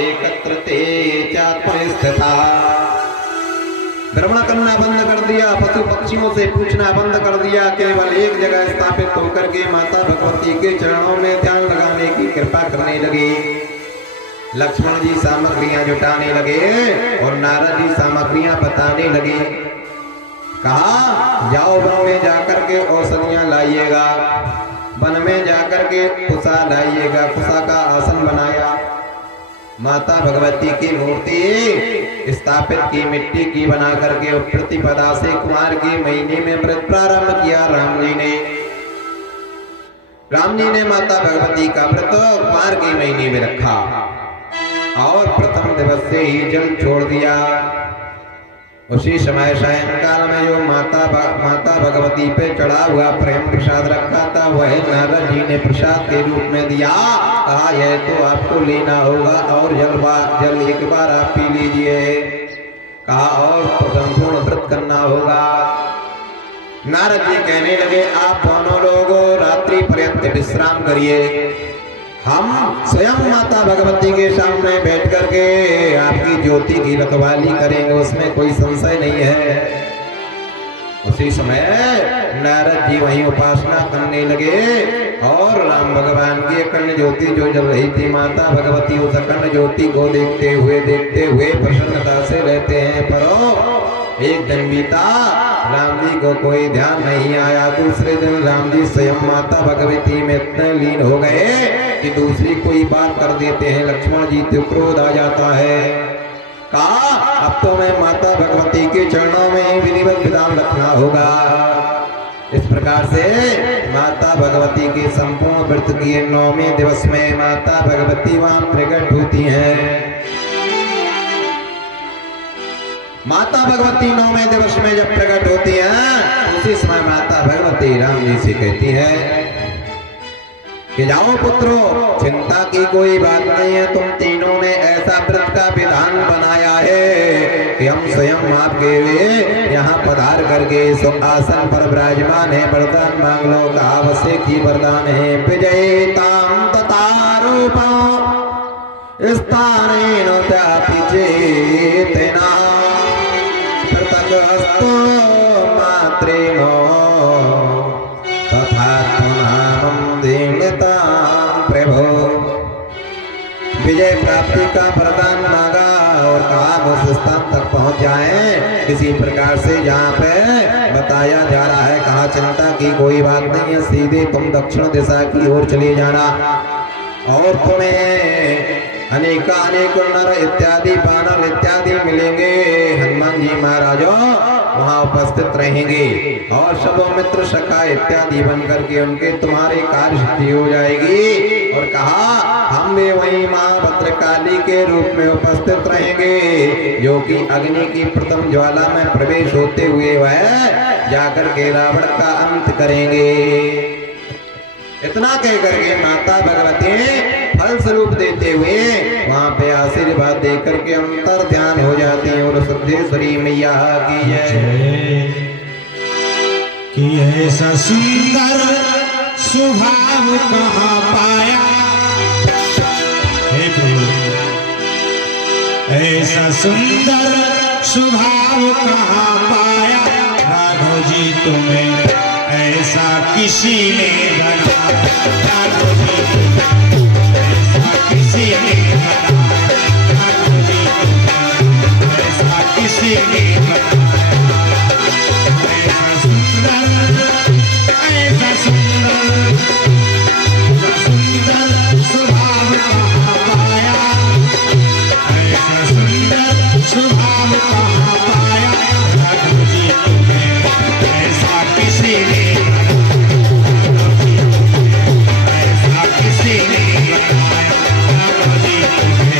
एकत्र ते चात्म स्थिता। भ्रमण करना बंद कर दिया, पशु पक्षियों से पूछना बंद कर दिया, केवल एक जगह स्थापित होकर के माता भगवती के चरणों में ध्यान लगाने की कृपा करने लगे। लक्ष्मण जी सामग्रियां जुटाने लगे और नारद जी सामग्रियां बताने लगे। कहा जाओ वन में जाकर के औषधियां लाइएगा, वन में जाकर के कुशा लाइएगा। कुशा का आसन बनाया, माता भगवती की मूर्ति स्थापित की मिट्टी की बना करके और प्रतिपदा से कुमार के महीने में व्रत प्रारंभ किया। राम जी ने माता भगवती का व्रत कुमार के महीने में रखा और प्रथम दिवस से ही जल छोड़ दिया। उसी समय सायंकाल में जो माता भगवती पे चढ़ा हुआ प्रेम प्रसाद रखा था वह नारद जी ने प्रसाद के रूप में दिया। कहा यह तो आपको लेना होगा और जल एक बार आप पी लीजिए। कहा और संपूर्ण व्रत करना होगा। नारद जी कहने लगे आप दोनों लोग रात्रि पर्यंत विश्राम करिए, हम स्वयं माता भगवती के सामने बैठ करके आपकी ज्योति की रखवाली करेंगे, उसमें कोई संशय नहीं है। उसी समय नारद जी वहीं उपासना करने लगे और राम भगवान की अखंड ज्योति जो जल रही थी, माता भगवती उस अखंड ज्योति को देखते हुए प्रसन्नता से रहते हैं। पर एक दिन बीता, राम जी को कोई ध्यान नहीं आया। दूसरे दिन राम जी स्वयं माता भगवती में इतने लीन हो गए कि दूसरी कोई बात कर देते हैं। लक्ष्मण जी तो क्रोध आ जाता है। कहा अब तो मैं माता भगवती के चरणों में ही विधिवत विधान रखना होगा। इस प्रकार से माता भगवती के संपूर्ण व्रत किए 9वें दिवस में माता भगवती वहां प्रकट होती हैं। माता भगवती 9वें दिवस में जब प्रकट होती हैं, उसी समय माता भगवती राम जी से कहती है कि जाओ पुत्रो, चिंता की कोई बात नहीं है। तुम तीनों ने ऐसा व्रत का विधान बनाया है कि हम स्वयं आपके लिए यहाँ पधार करके आसन पर विराजमान है। वरदान मांग लो। का आवश्यक ही वरदान है। विजयताम ततारूपा स्थानेन चापि चेतना पृथगस्तु मात्रेण तथा प्रभु। विजय प्राप्ति का वरदान मांगा और कहा उस स्थान तक पहुंच जाएं किसी प्रकार से जहाँ पे बताया जा रहा है। कहा चिंता की कोई बात नहीं है, सीधे तुम दक्षिण दिशा की ओर चले जाना और तुम्हें अनेक नर इत्यादि बानर इत्यादि मिलेंगे। हनुमान जी महाराज वहाँ उपस्थित रहेंगे और सब मित्र सखा इत्यादि बन करके उनके तुम्हारे कार्य सिद्धि हो जाएगी। और कहा हम भी वही माँ भद्रकाली के रूप में उपस्थित रहेंगे, जो कि अग्नि की प्रथम ज्वाला में प्रवेश होते हुए वह जाकर के रावण का अंत करेंगे। इतना कह करके माता भगवती फल स्वरूप देते हुए वहां पे आशीर्वाद दे करके अंतर ध्यान हो जाती है। और सिद्धेश्वरी मैया की जय। कि ऐसा सुंदर स्वभाव कहाँ पाया, ऐसा सुंदर स्वभाव कहाँ पाया, राघव जी तुम्हें ऐसा किसी ने बनाया, राघव जी तुम्हें ऐसा किसी ने बनाया, राघव जी तुम्हें ऐसा किसी ने बनाया। ऐसा सुंदर स्वभाव कहाँ पाया, ऐसा सुंदर स्वभाव कहाँ पाया, राघव जी तुम्हें ऐसा किसी ने ऐसा किसी ने बनाया, राघव जी तुम्हें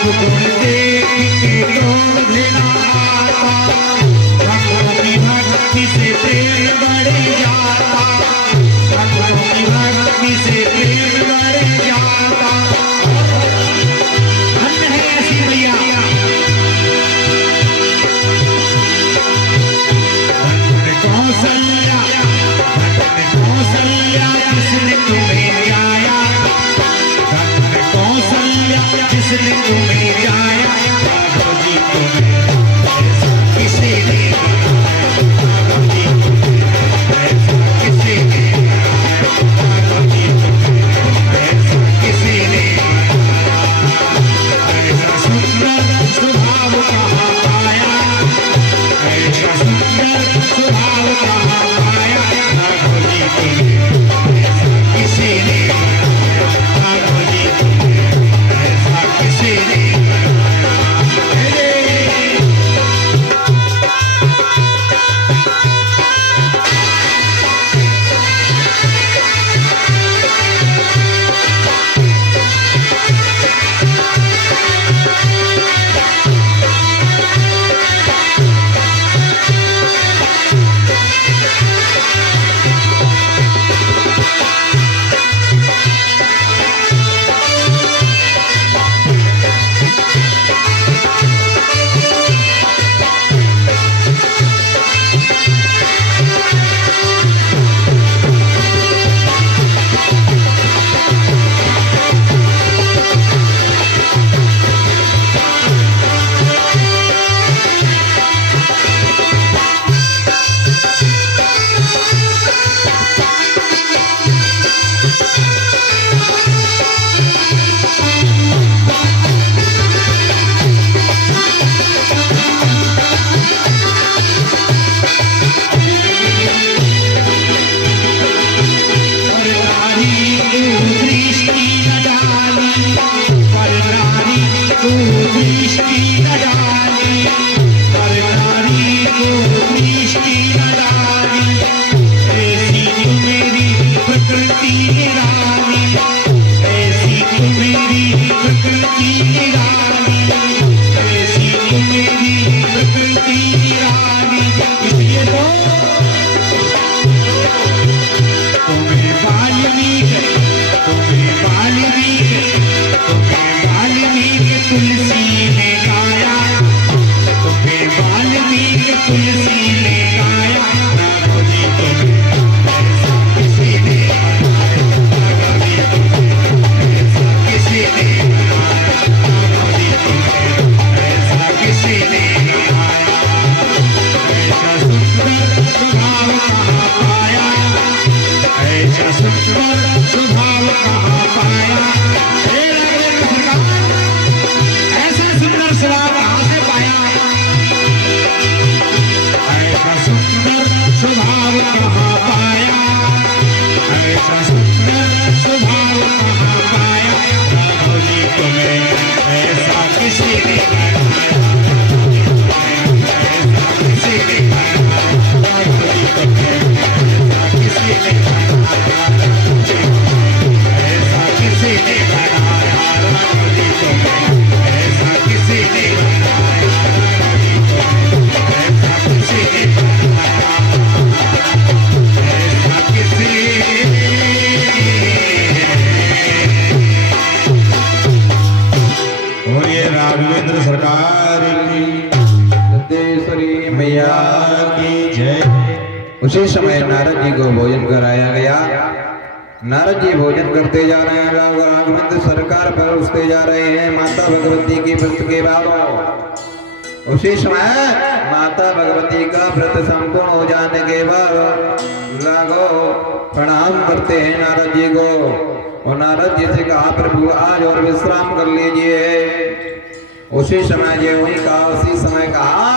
सब गुण देख के क्रोध न आता, भक्तों की भक्ति से प्रेम बढ़ जाता, भक्तों की भक्ति से प्रेम बढ़ जाता। धन्य है ऐसी मैया। कौशल्या कौशल्या जिसने तुम्हें जाया, कौशल्या जिसने तुम्हें जाया, बाबा जी तुम्हें ऐसा किसी ने बाबा जी तुम्हें ऐसा किसी ने बाबा जी तुम्हें ऐसा किसी ने ऐसा सुंदर स्वभाव कहाँ पाया, ऐसा सुंदर स्वभाव कहाँ पाया, बाबा जी तुम्हें ऐसा किसी ने बाबा जी तुम्हें ऐसा किसी ने। उसी समय नारद जी को भोजन कराया गया। नारद जी भोजन करते जा रहे हैं, राघवेंद्र सरकार परोसते जा रहे हैं माता भगवती की व्रत के बाद। उसी समय माता भगवती का व्रत संपूर्ण हो जाने के बाद लागो प्रणाम करते हैं नारद जी को। और नारद जी से कहा, प्रभु आज और विश्राम कर लीजिए। उसी समय ये वही कहा, उसी समय कहा,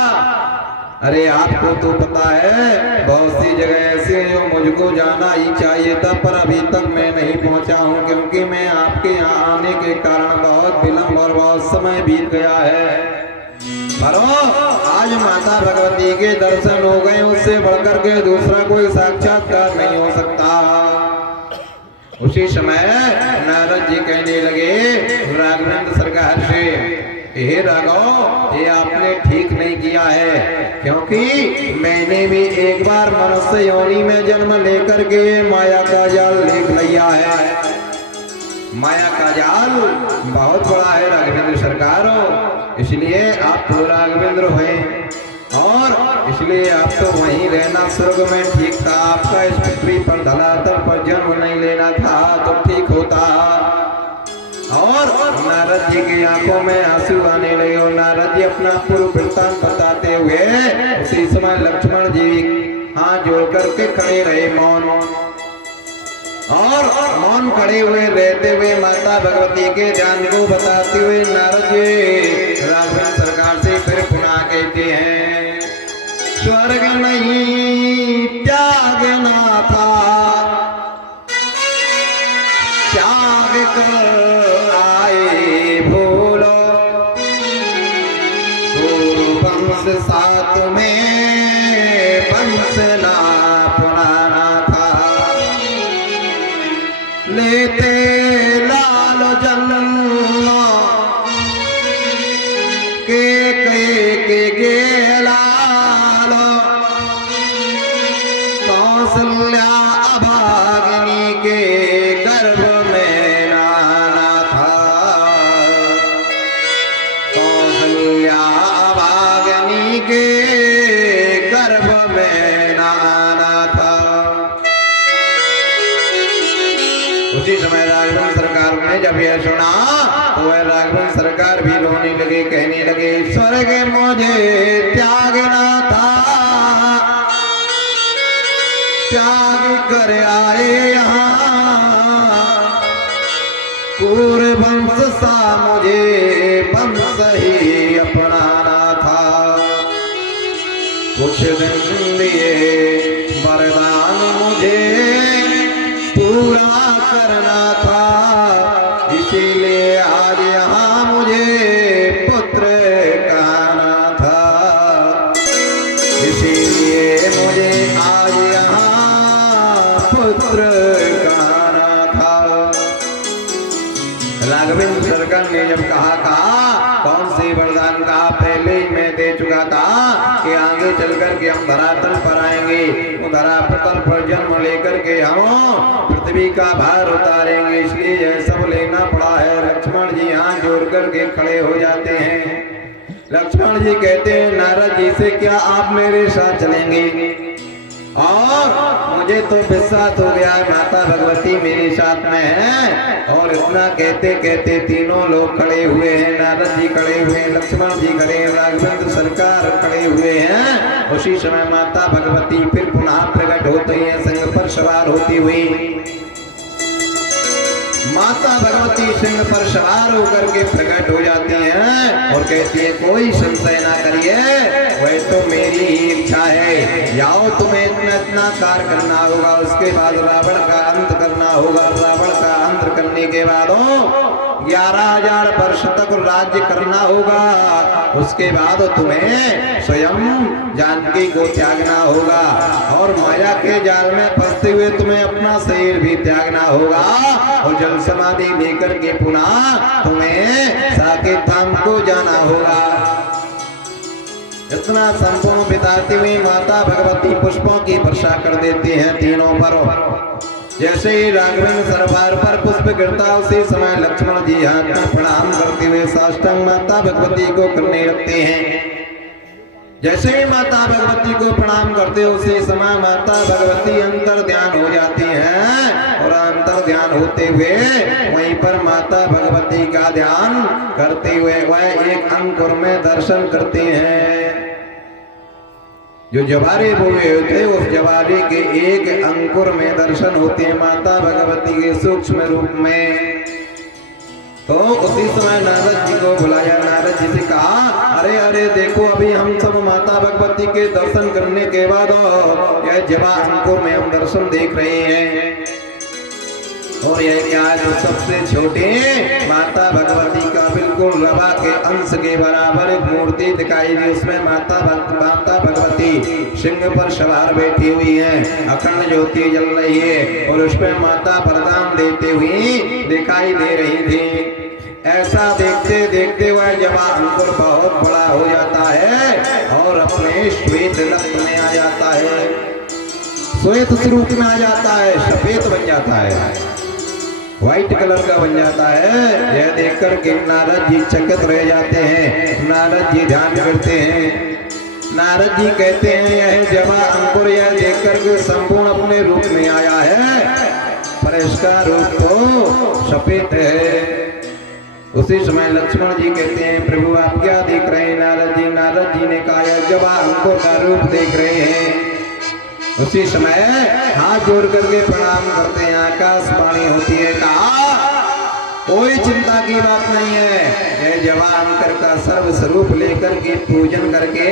अरे आपको तो पता है बहुत सी जगह ऐसे हैं जो मुझको जाना ही चाहिए था, पर अभी तक मैं नहीं पहुंचा हूं, क्योंकि मैं आपके यहाँ आने के कारण बहुत विलंब और बहुत समय बीत गया है। पर आज माता भगवती के दर्शन हो गए, उससे बढ़कर के दूसरा कोई साक्षात्कार नहीं हो सकता। उसी समय नारद जी कहने लगे राघवेंद्र सरकार से, हे राघव, ये आपने ठीक नहीं किया है, क्योंकि मैंने भी एक बार मनुष्य योनि में जन्म लेकर के माया का जाल देख लिया है। माया का जाल बहुत बड़ा है राघवेंद्र सरकार, इसलिए आप तो राघवेंद्र हैं और इसलिए आप तो वहीं रहना स्वर्ग में ठीक था। आपका इस पृथ्वी पर धरातल पर जन्म नहीं लेना था तो ठीक होता। और नारद जी की आंखों में आंसू आने लगे और नारद जी अपना पूर्व वृत्तांत बताते हुए उसी समय लक्ष्मण जी हाथ जोड़ करके खड़े रहे मौन, और मौन खड़े हुए रहते हुए माता भगवती के ध्यान को बताते हुए नारद जी राघवेंद्र सरकार से फिर पुनः कहते हैं, स्वर्ग नहीं त्यागना था, त्याग कर आए भूलो, तो वंश साथ में वंश ना पुराना था, लेते लाल जन्म के गेलाल, कौशल्या अभागिनी के गर्भ में नाना था, कौशल्या अभागिनी के गर्भ में नाना था। उसी समय राघवेंद्र सरकार ने जब यह सुना तो वह राघवेंद्र सरकार भी रोने लगे, कहने लगे, स्वर्ग मुझे त्यागना था, त्याग कर आए यहाँ, पूरे वंश सा मुझे वंश ही अपनाना था, कुछ दिन दिए वरदान मुझे पूरा करना था, इसीलिए आज यहाँ मुझे पुत्र कहना था, इसीलिए मुझे आज यहाँ पुत्र कहना था। राघवेंद्र सरकार ने जब कहा कौन से वरदान कहा, पहले ही मैं दे चुका था कि आगे चल कर के हम धरातल पर आएंगे, वो धरातल पर जन्म लेकर के हम पृथ्वी का भार उतारेंगे, इसलिए यह सब लेना पड़ा है। लक्ष्मण जी हाथ जोड़ करके खड़े हो जाते हैं। लक्ष्मण जी कहते हैं, नारद जी से क्या आप मेरे साथ चलेंगे? और मुझे तो विश्वास हो गया माता भगवती मेरे साथ में है। और इतना कहते कहते तीनों लोग खड़े हुए हैं, नारद जी खड़े हुए हैं, लक्ष्मण जी खड़े हैं, राघवेंद्र सरकार खड़े हुए हैं। उसी समय माता भगवती फिर पुनः प्रकट होती है, सिंह पर सवार होती हुई। माता भगवती सिंह पर सवार होकर के प्रकट हो जाती हैं और कहती है, कोई संशय ना करिए, वह तो मेरी ही इच्छा है। जाओ, तुम्हें इतना इतना कार्य करना होगा, उसके बाद रावण का अंत करना होगा। रावण का अंत करने के बाद 11,000 वर्ष तक राज्य करना होगा। उसके बाद तुम्हें स्वयं जानकी को त्यागना होगा और माया के जाल में फंसते हुए तुम्हें अपना शरीर भी त्यागना होगा और जल समाधि लेकर के पुनः तुम्हें साकेत धाम को जाना होगा। इतना संपूर्ण बिताते हुए माता भगवती पुष्पों की वर्षा कर देती हैं तीनों पर। जैसे ही राघवेंद्र सरकार पर पुष्प गिरता, उसी समय लक्ष्मण जी हाथ में प्रणाम करते हुए साष्टांग माता भगवती को करने लगते हैं। जैसे ही माता भगवती को प्रणाम करते, उसी समय माता भगवती अंतर ध्यान हो जाती हैं और अंतर ध्यान होते हुए वहीं पर माता भगवती का ध्यान करते हुए वह एक अंकुर में दर्शन करते हैं। जो जवारे बोए होते, उस जवारे के एक अंकुर में दर्शन होते हैं माता भगवती के सूक्ष्म रूप में। तो उसी समय नारद जी को बुलाया, नारद जी से कहा, अरे अरे देखो, अभी हम सब माता भगवती के दर्शन करने के बाद यह जवा अंकुर में हम दर्शन देख रहे हैं और यह क्या है, जो सबसे छोटे माता भगवती का बिल्कुल रवा के अंश के बराबर एक मूर्ति दिखाई दी। उसमें माता भगवती सिंह पर सवार बैठी हुई है, अखंड ज्योति जल रही है और उसमें माता वरदान देते हुई दिखाई दे रही थी। ऐसा देखते देखते वह जवा अंकुर बहुत बड़ा हो जाता है और अपने श्वेत रक्त में आ जाता है, श्वेत स्वरूप में आ जाता है, सफेद बन जाता है, व्हाइट कलर का बन जाता है। यह देखकर के नारद जी चकित रह जाते हैं। नारद जी ध्यान करते हैं। नारद जी कहते हैं यह जवा अंकुर यह देखकर के संपूर्ण अपने रूप में आया है, पर इसका रूप तो सफेद है। उसी समय लक्ष्मण जी कहते हैं प्रभु आप क्या देख रहे हैं नारद जी? नारद जी ने कहा यह जवा अंकुर का रूप देख रहे हैं। उसी समय हाथ जोड़ करके प्रणाम करते हैं, आकाशवाणी होती है, कहा कोई चिंता की बात नहीं है, यह जवा अंकुर का सर्व स्वरूप लेकर के पूजन करके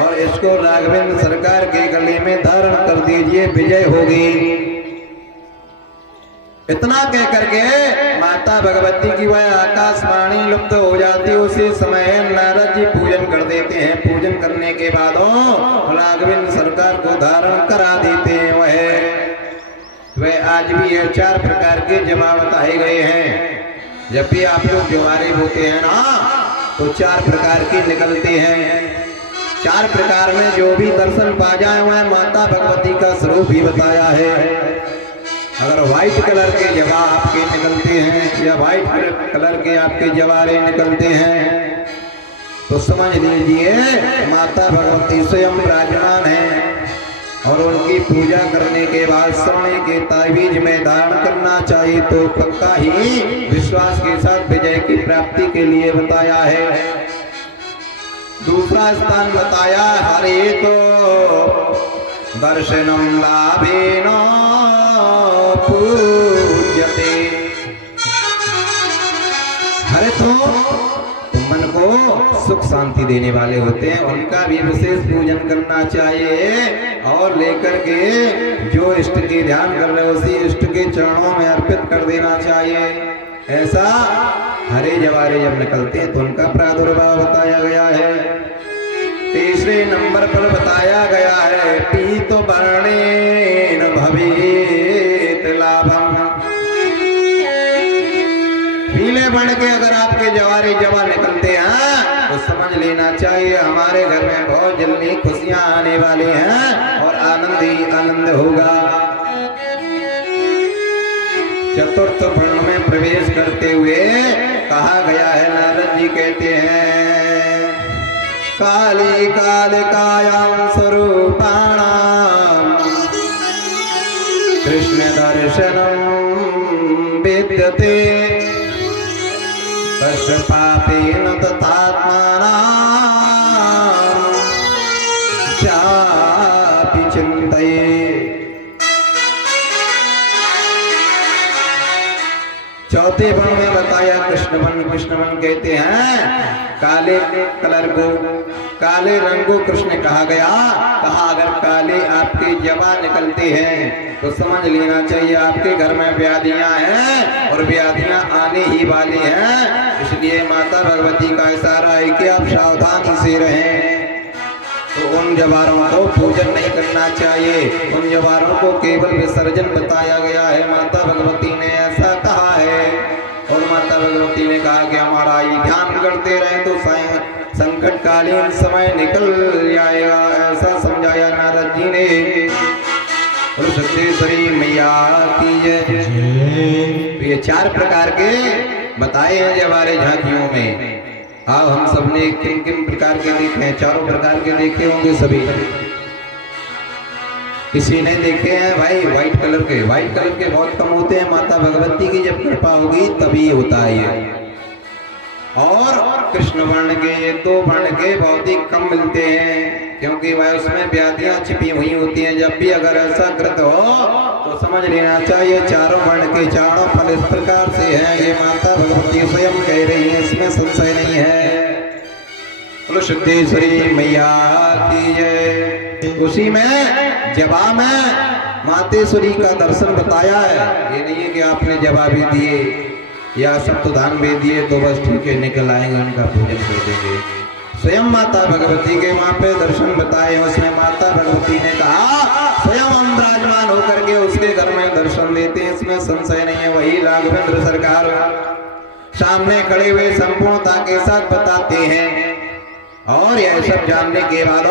और इसको राघवेंद्र सरकार के गले में धारण कर दीजिए, विजय होगी। इतना कह करके माता भगवती की वह आकाशवाणी लुप्त हो जाती। उसी समय नारद जी पूजन कर देते हैं। पूजन करने के बाद राघवेंद्र सरकार को धारण करा देते हैं। वह आज भी ये 4 प्रकार के जवा बताए गए हैं। जब भी आप लोग ज्वारे बोते हैं ना तो 4 प्रकार के निकलते हैं। 4 प्रकार में जो भी दर्शन पा जाए वह माता भगवती का स्वरूप ही बताया है। अगर व्हाइट कलर के जवा आपके निकलते हैं या व्हाइट कलर के आपके जवारे निकलते हैं तो समझ लीजिए माता भगवती स्वयं विराजमान है और उनकी पूजा करने के बाद सोने के ताबीज में धारण करना चाहिए तो पक्का ही विश्वास के साथ विजय की प्राप्ति के लिए बताया है। दूसरा स्थान बताया हरे तो दर्शनम लाभेन पूज्यते। हरे तो मन को सुख शांति देने वाले होते हैं, उनका भी विशेष पूजन करना चाहिए और लेकर के जो इष्ट के ध्यान कर रहे उसी इष्ट के चरणों में अर्पित कर देना चाहिए। ऐसा हरे जवारे जब निकलते हैं तो उनका प्रादुर्भाव बताया गया है। तीसरे नंबर पर बताया गया है पीत वर्णेन भवेत लाभम। पीले वर्ण के अगर आपके जवारे जवा निकलते हैं तो समझ लेना चाहिए हमारे घर में बहुत जल्दी खुशियां आने वाली हैं और आनंद ही आनंद होगा। चतुर्थ वर्ण में प्रवेश करते हुए कहा गया है, नारद जी कहते हैं काली कालिकायां स्वरूपाणां कृष्ण दर्शनम विद्यते तस्य पापेन तथात्मानां चापि चिन्तये। चौथे वर्ण में बताया कृष्णवन। कृष्णवन कहते हैं काले कलर को, काले रंग को कृष्ण कहा गया। कहा अगर काले आपके जवा निकलते हैं तो समझ लेना चाहिए आपके घर में व्याधियां हैं और व्याधियां आने ही वाली हैं। इसलिए माता भगवती का इशारा है कि आप सावधान से रहें। तो उन जवारों को पूजन नहीं करना चाहिए, उन जवारों को केवल विसर्जन बताया गया है। माता भगवती ने ऐसा कहा है और माता भगवती ने कहा कि हमारा ये ध्यान करते रहे तो संकटकालीन समय निकल जाएगा, ऐसा समझाया नारद जी ने। और सत्येश्वरी मैया की जय। तो ये 4 प्रकार के बताए हैं जवारे झांकियों में। हाँ हम सबने किन किन प्रकार के देखे हैं? 4 प्रकार के देखे होंगे सभी। किसी ने देखे हैं भाई व्हाइट कलर के? व्हाइट कलर के बहुत कम होते हैं, माता भगवती की जब कृपा होगी तभी होता है ये। और कृष्ण वर्ण के, ये 2 वर्ण के बहुत ही कम मिलते हैं क्योंकि वह उसमें व्याधियां छिपी हुई होती हैं। जब भी अगर ऐसा कृत हो तो समझ लेना चाहिए 4 वर्ण के 4 फल इस प्रकार से हैं। ये माता भगवती स्वयं कह रही है, इसमें संशय नहीं है। बोलो सिद्धेश्वरी मैया की जय। उसी में जवा में मातेश्वरी का दर्शन बताया है। ये नहीं है कि आपने जवा भी दिए या सप्तधान भी दिए तो बस ठीक है निकल आएंगे, उनका पूजन कर देंगे। स्वयं माता भगवती के वहां पे दर्शन बताए। उसमें माता भगवती ने कहा स्वयं हम विराजमान होकर के उसके घर में दर्शन देते हैं, इसमें संशय नहीं है। वही राघवेंद्र सरकार सामने खड़े हुए संपूर्णता के साथ बताते हैं। और यह सब जानने के बाद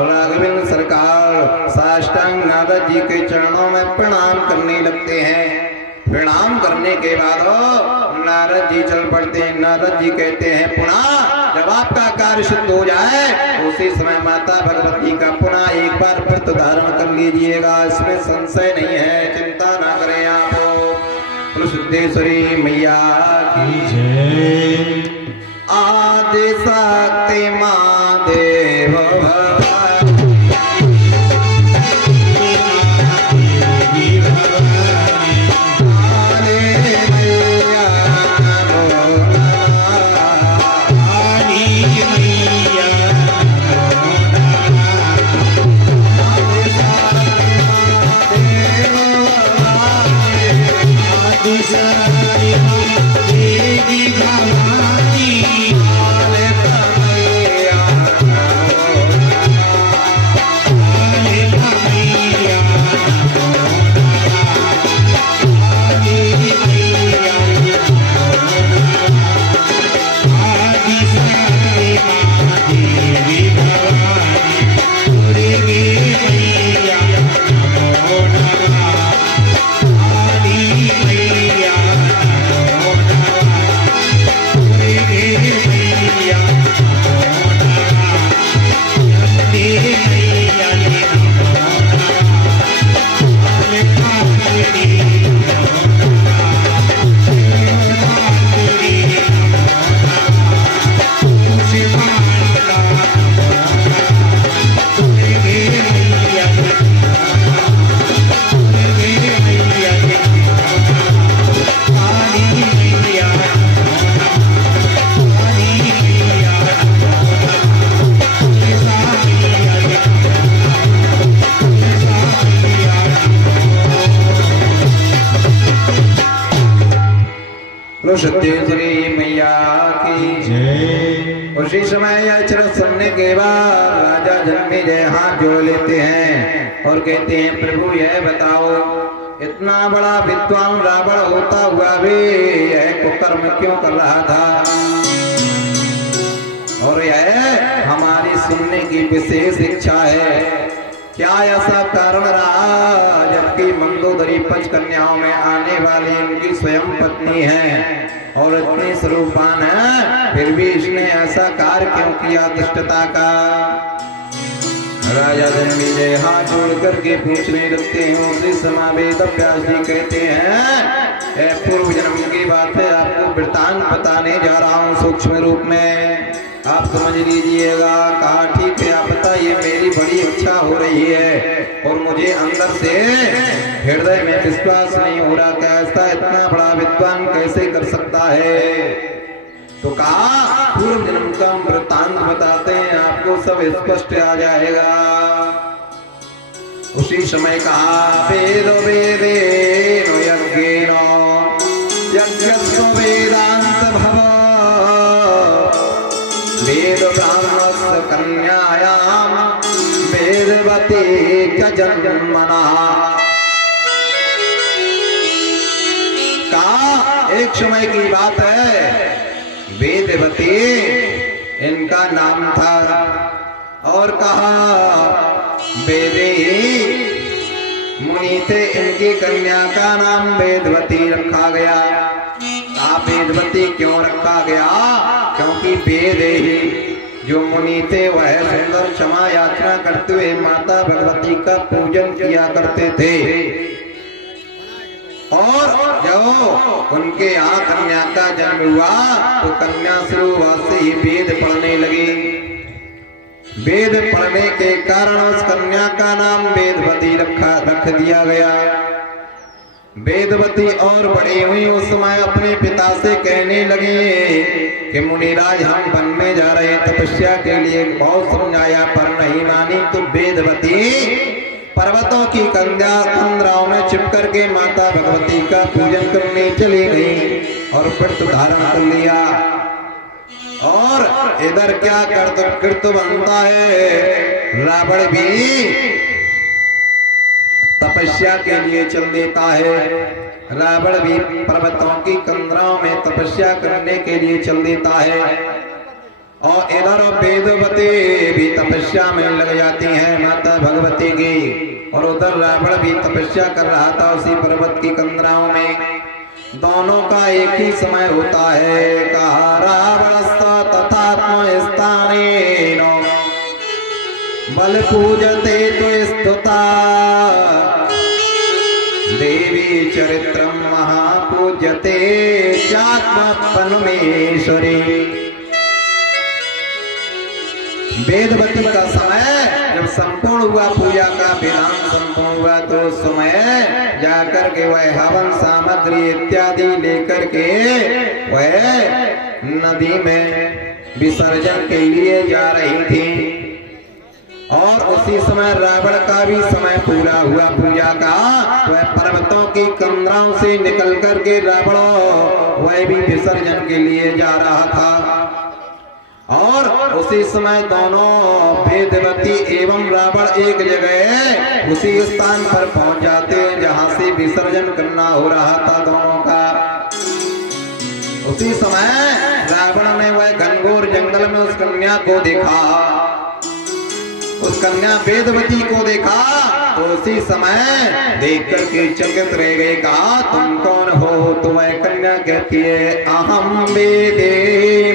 राघवेंद्र सरकार साष्टांग नारद जी के चरणों में प्रणाम करने लगते हैं। प्रणाम करने के बाद नारद जी चल पड़ते हैं। नारद जी कहते हैं पुनः जब आपका कार्य सिद्ध हो जाए उसी समय माता भगवती का पुनः एक बार व्रत धारण कर लीजिएगा, इसमें संशय नहीं है, चिंता ना करें आप। सिद्धेश्वरी मैया की जय। आदि शक्ति मां देव सिद्धेश्वरी मैया की जय। उसी समय यह चरक सुनने के बाद राजा जन्मेजय हाथ जोड़ लेते हैं और कहते हैं प्रभु यह बताओ इतना बड़ा विद्वान रावण होता हुआ भी यह कुकर्म क्यों कर रहा था, और यह हमारी सुनने की विशेष इच्छा है। क्या ऐसा कारण रहा जबकि मंदोदरी पंचकन्याओं में आने वाली इनकी स्वयं पत्नी है और इतनी स्वरूपान है, फिर भी इसने ऐसा कार्य क्यों किया दुष्टता का। राजा जन्मेजय हाथ जोड़ करके पूछने लगते हैं। उसी समय वेद व्यास जी कहते हैं पूर्व जन्म की बात है, आपको वृतांत बताने जा रहा हूँ सूक्ष्म रूप में, आप समझ लीजिएगा। कहा ठीक है, आप बताइए, मेरी बड़ी इच्छा हो रही है और मुझे अंदर से हृदय में विश्वास नहीं हो रहा कि ऐसा इतना बड़ा विद्वान कैसे कर सकता है। तो कहा पूर्व जन्म का वृत्तांत बताते हैं, आपको सब स्पष्ट आ जाएगा। उसी समय कहा वेदो वेदेनो यज्ञेनो यज्ञस्व वेदांत भव वेद ब्राह्मणस्य कन्यायाम वेदवती च जन्मना। कहा एक समय की बात है, वेदवती इनका नाम था और कहा वेदे मुनि थे, इनकी कन्या का नाम वेदवती रखा गया। आप वेदवती क्यों रखा गया? क्योंकि वेद ही जो मुनि थे वह सुंदर क्षमा याचना करते हुए माता भगवती का पूजन किया करते थे, और जब उनके यहाँ कन्या का जन्म हुआ तो कन्या शुरुआत से ही वेद पढ़ने लगी। वेद पढ़ने के कारण उस कन्या का नाम वेदवती रख दिया गया। वेदवती और बड़ी हुई उस समय अपने पिता से कहने लगी कि मुनिराज हम वन में जा रहे तपस्या के लिए, बहुत समझाया पर नहीं मानी। तो वेदवती पर्वतों की कंदराओं में छिप करके माता भगवती का पूजन करने चली गई और व्रत धारण कर लिया। और इधर क्या कृत बनता है, रावण भी तपस्या के लिए चल देता है। रावण भी पर्वतों की कंदराओं में तपस्या करने के लिए चल देता है और इधर वेदवती भी तपस्या में लग जाती है माता भगवती की, और उधर रावण भी तपस्या कर रहा था उसी पर्वत की कंदराओं में। दोनों का एक ही समय होता है। कहा रावण तथात्म स्थानेन बल पूजते तो स्तुता देवी चरित्रम महापूज्यते चात्मपनुमेश्वरी। वेदवती का समय जब संपूर्ण हुआ, पूजा का विधान संपूर्ण हुआ, तो उस समय जाकर के वह हवन सामग्री इत्यादि लेकर के वह नदी में विसर्जन के लिए जा रही थी। और उसी समय रावण का भी समय पूरा हुआ पूजा का। वह पर्वतों की कंदराओं से निकल करके रावण वह भी विसर्जन के लिए जा रहा था। और उसी समय दोनों वेदवती एवं रावण एक जगह उसी स्थान पर पहुंच जाते हैं जहां से विसर्जन करना हो रहा था दोनों का। उसी समय रावण ने वह घनघोर जंगल में उस कन्या को देखा, उस कन्या वेदवती को देखा, तो उसी समय देख करके चकित रह गए। कहा तुम कौन हो? तो वह कन्या कहती है अहम वेदे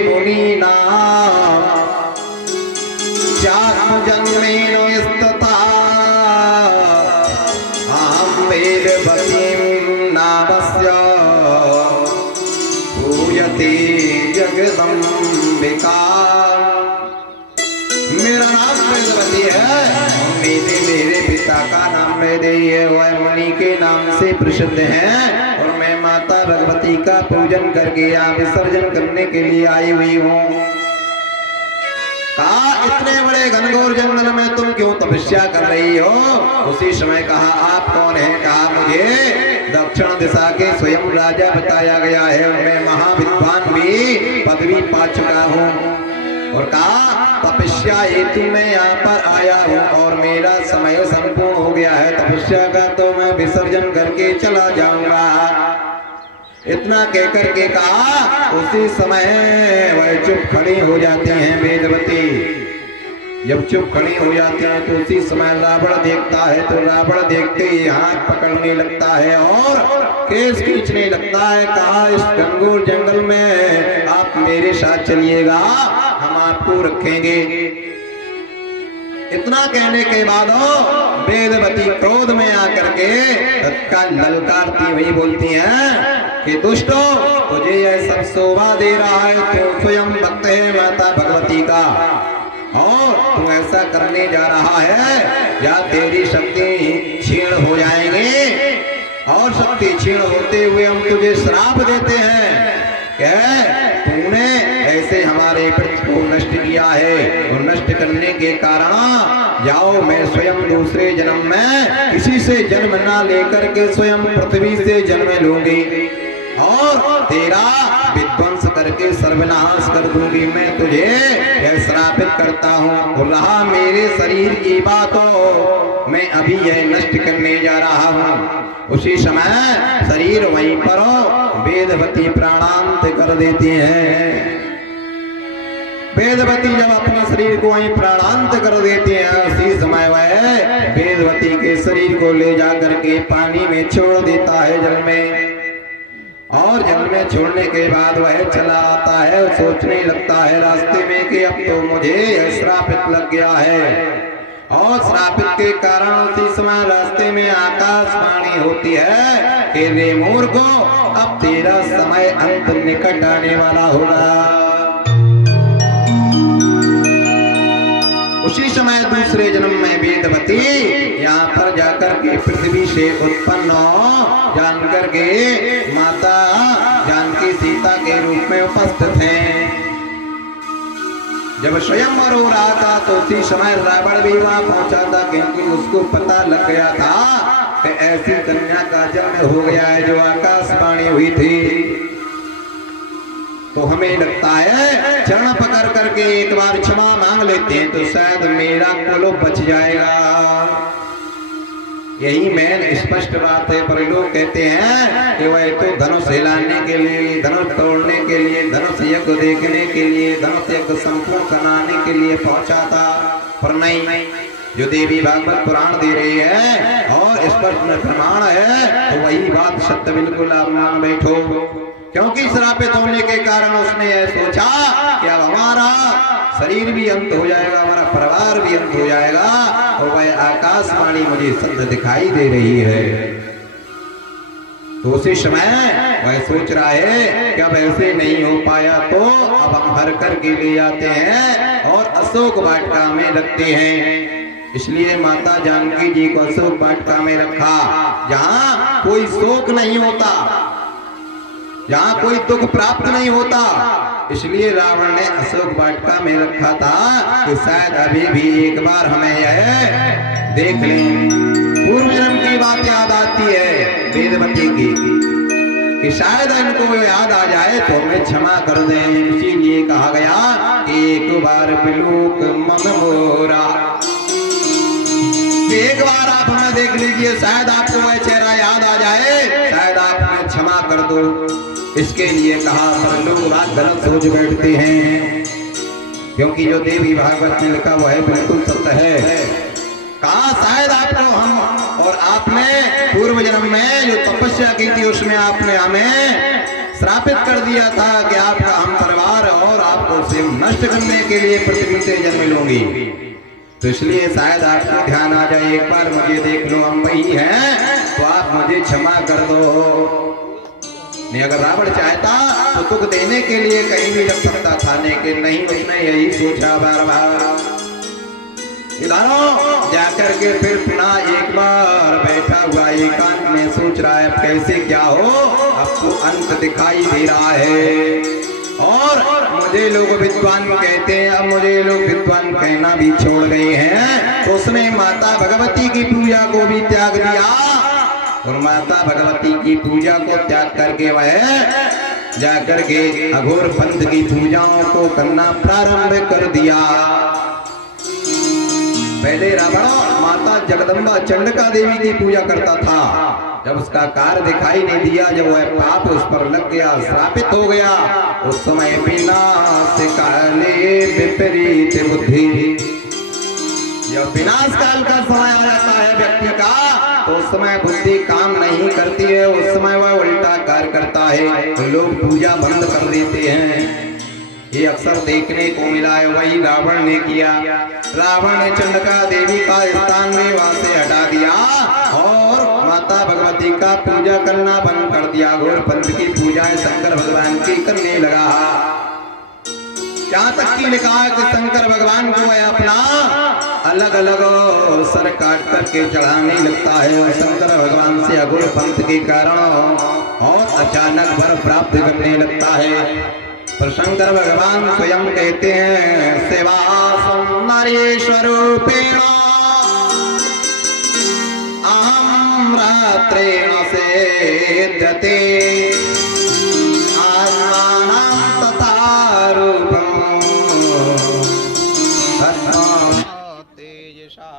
मुनीना जन्मेनो स्तथा अहम वेदवतीं नामस्य पूजते जगदम्बिका। मेरा नाम वेदवती है, मेरे पिता का नाम वेदेही है, वह मुनि के नाम से प्रसिद्ध है, और मैं माता भगवती का पूजन करके यहाँ विसर्जन करने के लिए आई हुई हूँ। कहा इतने बड़े घनघोर जंगल में तुम क्यों तपस्या कर रही हो? उसी समय कहा आप कौन है? कहा मुझे दक्षिण दिशा के स्वयं राजा बताया गया है, मैं महाविद्वान भी पदवी पा चुका हूँ। और कहा तपस्या हेतु मैं यहाँ पर आया हूँ और मेरा समय संपूर्ण हो गया है तपस्या का, तो मैं विसर्जन करके चला जाऊंगा। इतना कहकर के कहा उसी समय वह चुप खड़ी हो जाती हैं वेदवती। जब चुप खड़ी हो जाती हैं तो उसी समय रावण देखता है, तो रावण देखते ही हाथ पकड़ने लगता है और केस खींचने लगता है। कहा इस घनघोर जंगल में आप मेरे साथ चलिएगा, हम आपको रखेंगे। इतना कहने के बाद वेदवती क्रोध में आकर के तत्काल ललकारती हुई बोलती हैं कि दुष्टो तुझे यह सब शोभा दे रहा है, तो स्वयं भक्त है माता भगवती का, और तू ऐसा करने जा रहा है या तेरी शक्ति क्षीण हो जाएंगे, और शक्ति क्षीण होते हुए हम तुझे श्राप देते हैं कि तूने ऐसे हमारे पृथ्वी को नष्ट किया है, तो नष्ट करने के कारण जाओ मैं स्वयं दूसरे जन्म में किसी से जन्म ना लेकर के स्वयं पृथ्वी से जन्म लूंगी और तेरा विध्वंस करके सर्वनाश कर दूंगी। मैं तुझे यह श्रापित करता हूँ। रहा मेरे शरीर की बात हो, मैं अभी यह नष्ट करने जा रहा हूँ। उसी समय शरीर वहीं पर वेदवती प्राणांत कर देती हैं। वेदवती जब अपने शरीर को वहीं प्राणांत कर देती हैं, उसी समय वह वेदवती के शरीर को ले जाकर के पानी में छोड़ देता है, जल में। और जल में छोड़ने के बाद वह चला आता है और सोचने लगता है रास्ते में कि अब तो मुझे श्रापित लग गया है। और श्रापित के कारण उसी समय रास्ते में आकाशवाणी होती है कि रे मूर्खो, अब तेरा समय अंत निकट आने वाला होगा। उसी समय दूसरे जन्म में वेदवती यहाँ पर जाकर के पृथ्वी से उत्पन्न जानकर के माता जानकी सीता के रूप में उपस्थित हैं। जब स्वयंवर हो रहा था तो उसी समय रावण भी वहां पहुंचा था, क्योंकि उसको पता लग गया था कि ऐसी कन्या का जन्म हो गया है जो आकाशवाणी हुई थी। तो हमें लगता है चरण पकड़ करके एक बार क्षमा मांग लेते हैं तो शायद मेरा कुल बच जाएगा। यही मेन स्पष्ट बात है। पर लोग कहते हैं कि वह तो धनुष हिलाने के लिए, धनुष तोड़ने के लिए, धनुष यज्ञ देखने के लिए, धनुष यज्ञ संपूर्ण कराने के लिए पहुंचा था। पर नहीं, जो देवी भागवत पुराण दे रही है और स्पष्ट में प्रमाण है, तो वही बात सत्य बिल्कुल आप मान बैठो। क्योंकि श्रापित होने के कारण उसने यह सोचा कि अब हमारा शरीर भी अंत हो जाएगा, हमारा परिवार भी अंत हो जाएगा, और वह आकाशवाणी मुझे सत्य दिखाई दे रही है। तो उसी समय वह सोच रहा है कि अब ऐसे नहीं हो पाया तो अब हम हर करके ले जाते हैं और अशोक वाटिका में रखते हैं। इसलिए माता जानकी जी को अशोक वाटिका में रखा, जहाँ कोई शोक नहीं होता, जहाँ कोई दुख प्राप्त नहीं होता। इसलिए रावण ने अशोक वाटिका में रखा था कि शायद अभी भी एक बार हमें यह देख लें। पूर्व जन्म की बात याद आती है वेदवती की, कि शायद इनको याद आ जाए तो हमें क्षमा कर दें। इसीलिए कहा गया एक बार विलोक मन मोरा, एक बार आप हमें देख लीजिए, शायद आपको वह चेहरा याद आ जाए, शायद आप हमें क्षमा कर दो। इसके लिए कहा। पर लोग बात गलत सोच बैठते हैं, क्योंकि जो देवी भागवत में लिखा हुआ है बिल्कुल सत्य है। कहा शायद आपको हम और आपने पूर्व जन्म में जो तपस्या की थी उसमें आपने हमें श्रापित कर दिया था कि आपका हम परिवार और आपको सिर्फ नष्ट करने के लिए पृथ्वी से जन्म लूंगी। तो इसलिए शायद आपको ध्यान आ जाए, एक बार मुझे देख लो, हम वही हैं, तो आप मुझे क्षमा कर दो। नहीं, अगर रावण चाहता तो दुख देने के लिए कहीं भी रख सकता था, लेकिन नहीं, उसने यही सोचा बार बार। इधरों जाकर के फिर पुनः एक बार बैठा हुआ एकांत में सोच रहा है कैसे क्या हो, अब तो अंत दिखाई दे रहा है। और मुझे लोग विद्वान कहते हैं, अब मुझे लोग विद्वान कहना भी छोड़ गए हैं। तो उसने माता भगवती की पूजा को भी त्याग दिया, और माता भगवती की पूजा को त्याग करके वह जाकर के अघोर पंथ की पूजाओं को करना प्रारंभ कर दिया। पहले रावण माता जगदम्बा चंडिका देवी की पूजा करता था। जब उसका कार्य दिखाई नहीं दिया, जब वह पाप उस पर लग गया, श्रापित हो गया, उस समय विनाश काले विपरीत बुद्धि, जब विनाश काल का समय आ जाता है व्यक्ति का, तो उस समय बुद्धि काम नहीं करती है, उस समय वह उल्टा कार्य करता है, तो लोग पूजा बंद कर देते हैं। ये अक्सर देखने को मिला है, वही रावण ने किया। रावण ने चंडिका देवी का स्थान में वहां से हटा दिया और माता भगवती का पूजा करना बंद कर दिया। घोर पंथ की पूजाएं शंकर भगवान की करने लगा। यहाँ तक की लिखा है कि शंकर भगवान को अपना अलग अलग सर काट करके चढ़ाने लगता है। शंकर भगवान से अघोर पंथ के कारण और अचानक वर प्राप्त करने लगता है। पर शंकर भगवान स्वयं कहते हैं सेवा सुंदरेश्वरूपेण अहम रात्रेण सेद्यते आत्मानं तथा रूपं तेजसा।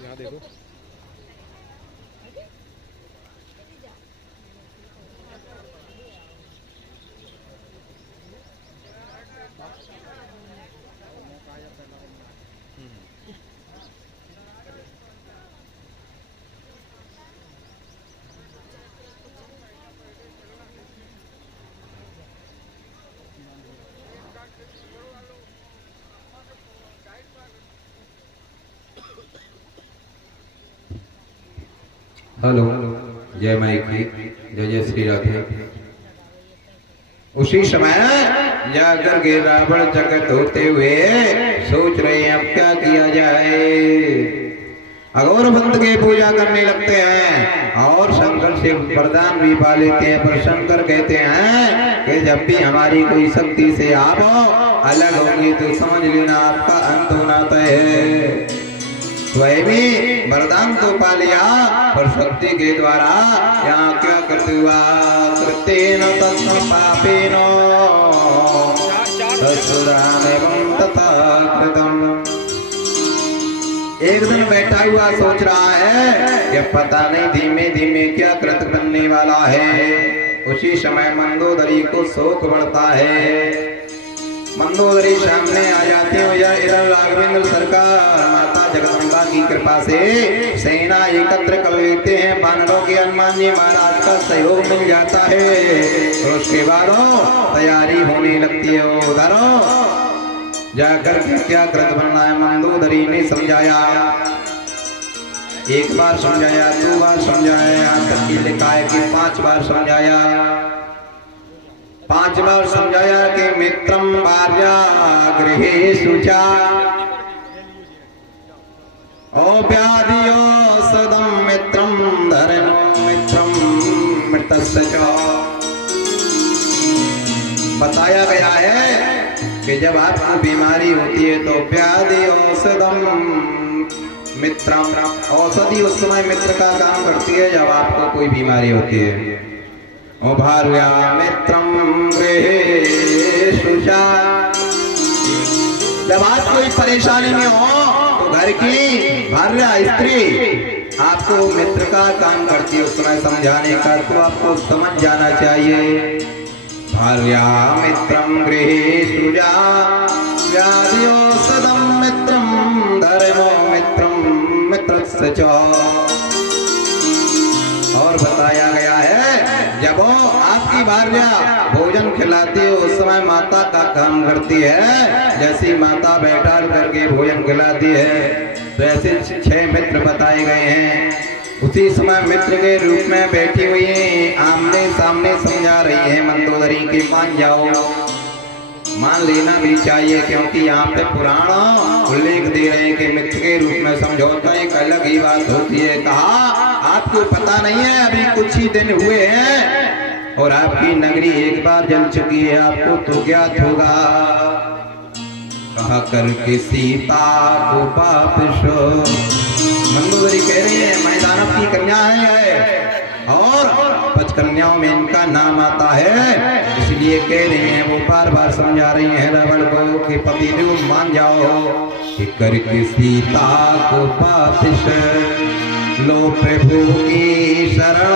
यहाँ देखो हेलो, जय माइकी, जय जय श्री राधे। उसी समय जाकर के रावण चकित होते हुए सोच रहे हैं अब क्या किया जाए। अघोर भक्त के पूजा करने लगते हैं और शंकर से वरदान भी पा लेते हैं। पर शंकर कहते हैं कि जब भी हमारी कोई शक्ति से आप अलग होंगे तो समझ लेना आपका अंत होना तय है। स्वयं भी वरदान तो पा लिया पर शक्ति के द्वारा यहाँ क्या करते हुआ कृतेन तत्म पापेन तत्सुरामेवं तथा कृतम्। एक दिन बैठा हुआ सोच रहा है कि पता नहीं धीमे धीमे क्या कृत बनने वाला है। उसी समय मंदोदरी को शोक बढ़ता है। मंदोदरी सामने आ जाते हो या इधर राघवेंद्र सरकार माता जगदम्बा की कृपा से सेना एकत्र कर लेते हैं। बानरों के हनुमान जी महाराज का सहयोग मिल जाता है। तो उसके बाद तैयारी होने लगती है। उधर जाकर क्या कृत बनना है मंदोदरी ने समझाया। एक बार समझाया, 2 बार समझाया, यहाँ तक कि लिखा है कि 5 बार समझाया। 5 बार समझाया कि मित्रम भार्या गृहे शुचा औव्याधियो सदम मित्रम धर्मो मित्रम मृतस्य च। बताया गया है कि जब आपको बीमारी होती है तो व्याधि औषधम मित्रम, औषधि उस समय मित्र का काम करती है जब आपको कोई बीमारी होती है। ओ भार्या मित्रम गृहे शुचा, जब आप कोई परेशानी में हो तो घर की भार्या स्त्री आपको मित्र का काम करती है। उस समय समझाने का तो आपको समझ जाना चाहिए। भार्या मित्रम गृहे शुजा व्याधियोषधम मित्रम धर्मो मित्रम मित्रस्य च। और बताया गया है जब आपकी भार्या भोजन खिलाती है उस समय माता का काम करती है। जैसी माता बैठा करके भोजन खिलाती है तो ऐसे 6 मित्र बताए गए हैं। उसी समय मित्र के रूप में बैठी हुई आमने सामने समझा रही है मंदोदरी की मान जाओ। मान लेना भी चाहिए क्योंकि यहाँ पे पुराण उल्लेख दे रहे हैं कि मित्र के रूप में समझौता एक अलग ही बात होती है। कहा आपको पता नहीं है अभी कुछ ही दिन हुए हैं और आपकी नगरी एक बार जल चुकी है, आपको तो ज्ञात होगा। कहा करके सीता को वापस मंदोदरी कह रही है मैं दानव की कन्या है और 5 कन्याओं में इनका नाम आता है, इसलिए कह रही हैं। वो बार बार समझा रही हैं रावण को कि पति देव मान जाओ कि करके सीता को वापस लो प्रभु की शरण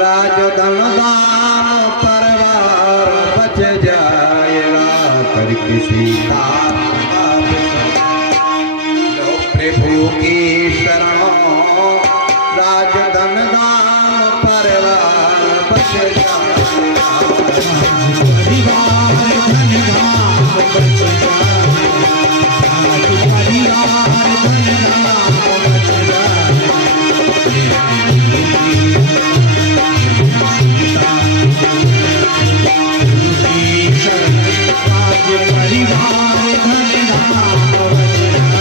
राजधन दान परिवार बच जाएगा। करके सीता प्रभु की शरण राजधन दान परिवार बच जाएगा। परिवार धन धाम बच जाएगा। परिवार धन धाम बच जाएगा।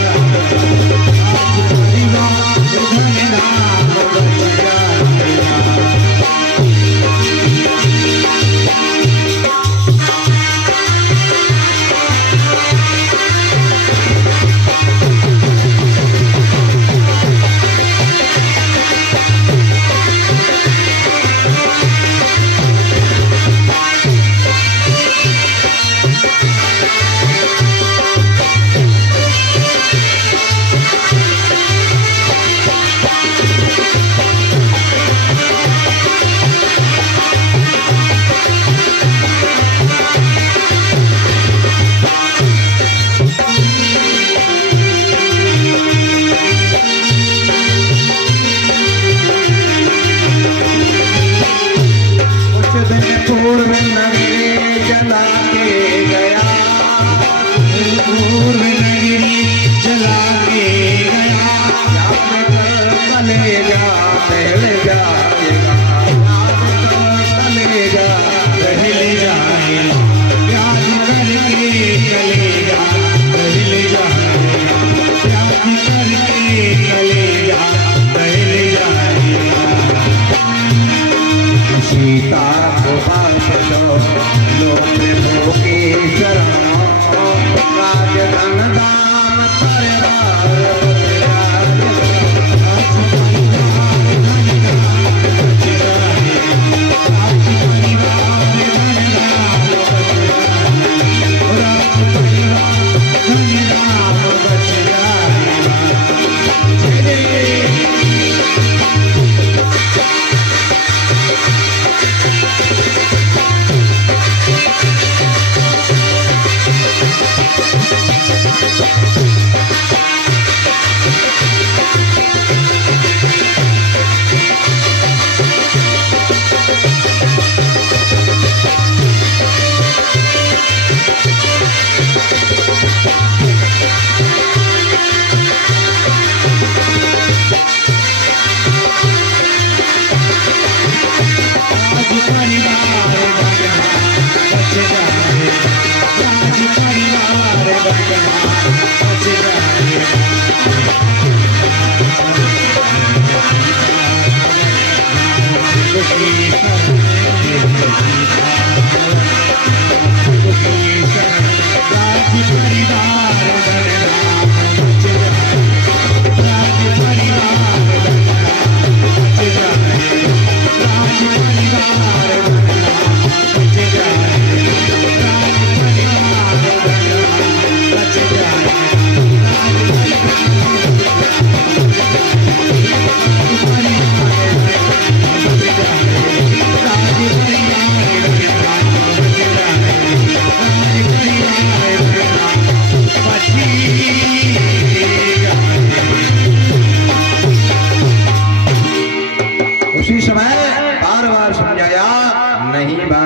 करके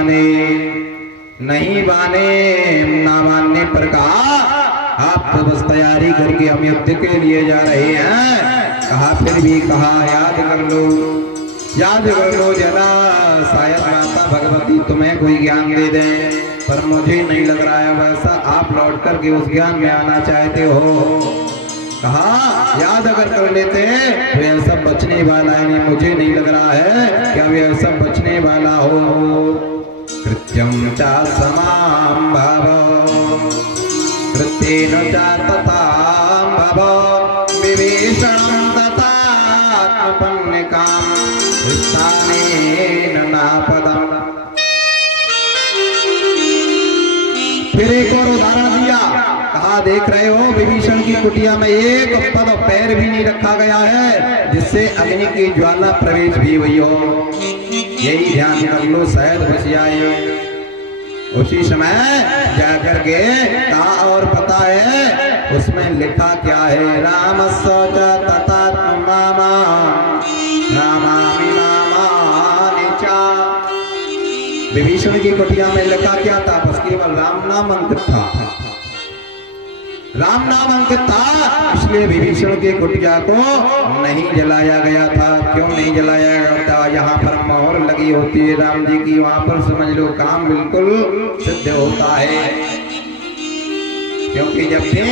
बाने, नहीं बाने, ना बांधने पर कहा आप तो बस तैयारी करके हम युद्ध के लिए जा रहे हैं। कहा फिर भी कहा याद कर लो जरा, शायद माता भगवती तुम्हें कोई ज्ञान दे दें, पर मुझे नहीं लग रहा है वैसा आप लौट करके उस ज्ञान में आना चाहते हो। कहा याद अगर कर लेते तो यह सब बचने वाला है, नहीं मुझे नहीं लग रहा है क्या यह सब बचने वाला हो। कृत्यम चा समाम भव कृत्येन चा तथाम भव विभीषणं तथा आत्मपन्निकां स्थानेन नापदम्। फिर एक और उदाहरण दिया, कहा देख रहे हो विभीषण की कुटिया में एक पद पैर भी नहीं रखा गया है जिससे अग्नि की ज्वाला प्रवेश भी हुई हो। यही ध्यान कर लो शायद बच जाए। उसी समय जाकर के कहा और पता है उसमें लिखा क्या है, राम सोच तथा नामा नामामि नामानि चा। विभीषण की कुटिया में लिखा क्या था, बस केवल राम नाम अंकित था, राम नाम अंकित था, इसलिए विभीषण की कुटिया को नहीं जलाया गया था। क्यों नहीं जलाया गया था, यहाँ पर मोहर लगी होती है राम जी की, वहां पर समझ लो काम बिल्कुल सिद्ध होता है। क्योंकि जब भी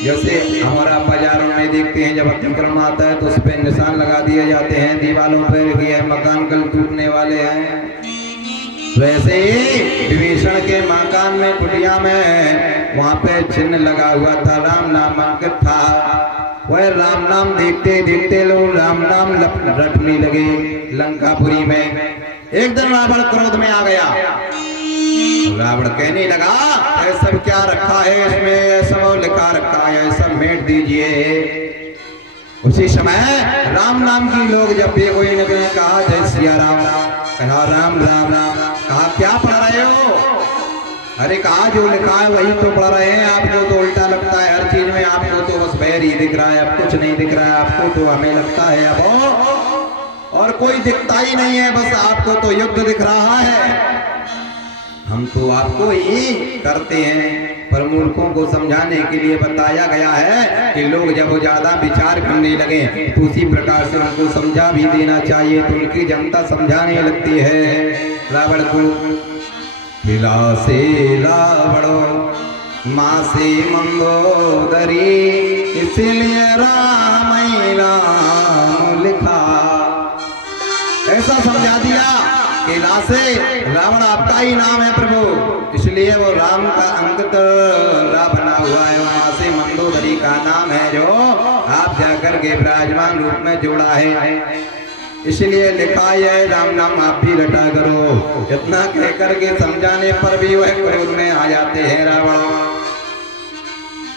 जैसे हमारा बाजारों में देखते हैं जब अतिक्रमण आता है तो उस पर निशान लगा दिए जाते हैं दीवारों पर कि यह मकान कल टूटने वाले हैं, वैसे ही विभीषण के मकान में कुटिया में वहां पे चिन्ह लगा हुआ था, राम नाम अंकित था। वह राम नाम देखते देखते लोग राम नाम रटने लगे लंकापुरी में। एक दिन रावण क्रोध में आ गया, रावण कहने लगा ये सब क्या रखा है इसमें, सब लिखा रखा है, सब मेट दीजिए। उसी समय राम नाम की लोग जब भी कोई ने कहा जय सिया राम, कहा राम राम राम, कहा क्या पढ़ रहे हो, अरे कहा जो लिखा है वही तो पढ़ रहे हैं, आपको तो उल्टा लगता है हर चीज में, आपको तो बस बैर ही दिख रहा है, अब कुछ नहीं दिख रहा है, आपको तो हमें लगता है अब और कोई दिखता ही नहीं है, बस आपको तो युद्ध दिख रहा है, हम तो आपको ही करते हैं। पर मूर्खों को समझाने के लिए बताया गया है कि लोग जब वो ज्यादा विचार करने लगे तो उसी प्रकार से उनको समझा भी देना चाहिए, तो उनकी जनता समझाने लगती है रावण को। हिला से रावणो माँ से मंदोदरी, इसलिए राम लिखा। ऐसा समझा दिया कि से रावण आपका ही नाम है प्रभु, इसलिए वो राम का अंकित बना हुआ है, वहां से मंदोदरी का नाम है जो आप जाकर के विराजमान रूप में जोड़ा है, इसलिए लिखा है राम नाम आप भी रटा करो। इतना कह करके समझाने पर भी वह क्रोध में आ जाते हैं, रावण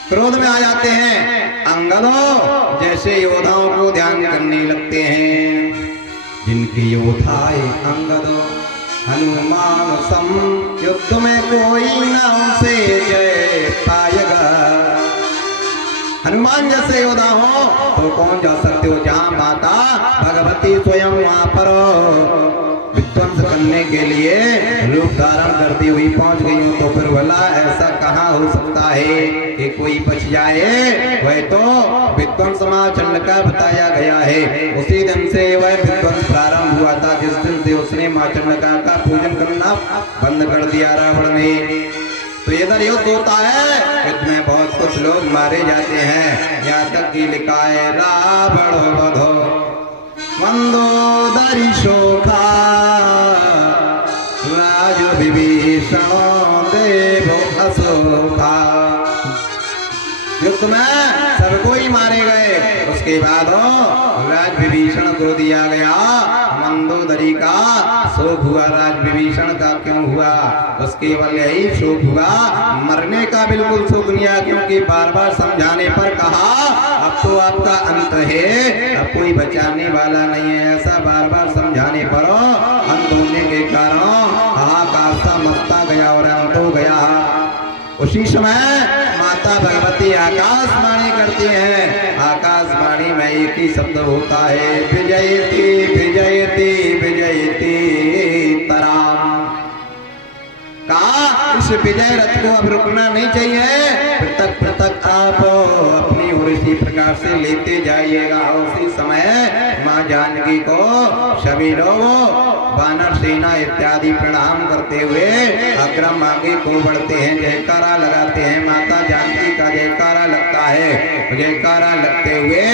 क्रोध में आ जाते हैं। अंगदों जैसे योद्धाओं को ध्यान करने लगते हैं, जिनके योद्धाए अंगदों हनुमान सम, युद्ध में कोई न उनसे जय पाएगा। हनुमान जैसे योद्धा हो तो कौन जा सकते हो, जहाँ माता भगवती स्वयं वहां पर विध्वंस करने के लिए रूप धारण करती हुई पहुंच गई हूँ, तो फिर भला ऐसा कहाँ हो सकता है कि कोई बच जाए। वह तो विध्वंस महाचंड का बताया गया है, उसी दिन से वह विध्वंस प्रारंभ हुआ था जिस दिन से उसने महाचंडिका का पूजन करना बंद कर दिया रावण ने। तो इधर युद्ध होता है, युद्ध में बहुत कुछ लोग मारे जाते हैं, यहाँ तक कि लिखा है रावण वधो मंदोदरी शोखा, राज विभीषण देवो अशोका। युद्ध में सब कोई मारे गए, उसके बाद राज विभीषण को दिया गया मंदोदरी का शोक हुआ। राज विभीषण का क्यों हुआ, बस केवल यही शोक हुआ, मरने का बिल्कुल शोक नहीं आया, क्योंकि बार बार समझाने पर कहा अब तो आपका अंत है, अब कोई बचाने वाला नहीं है। ऐसा बार बार समझाने पर अंत होने के कारण हाहाकार सा मचता गया और अंत हो गया। उसी समय माता भगवती आकाशवाणी करती हैं, आकाशवाणी में एक ही शब्द होता है विजयती विजयती विजयती तराम। इस विजय रथ को अब रुकना नहीं चाहिए। पृथक पृथक आप अपनी ओर इसी प्रकार से लेते जाइएगा। उसी समय माँ जानकी को सभी लोग वानर सेना इत्यादि प्रणाम करते हुए अग्रम आगे को बढ़ते हैं, जयकारा लगाते हैं। माता जानकी का जयकारा लगता है। जयकारा लगते हुए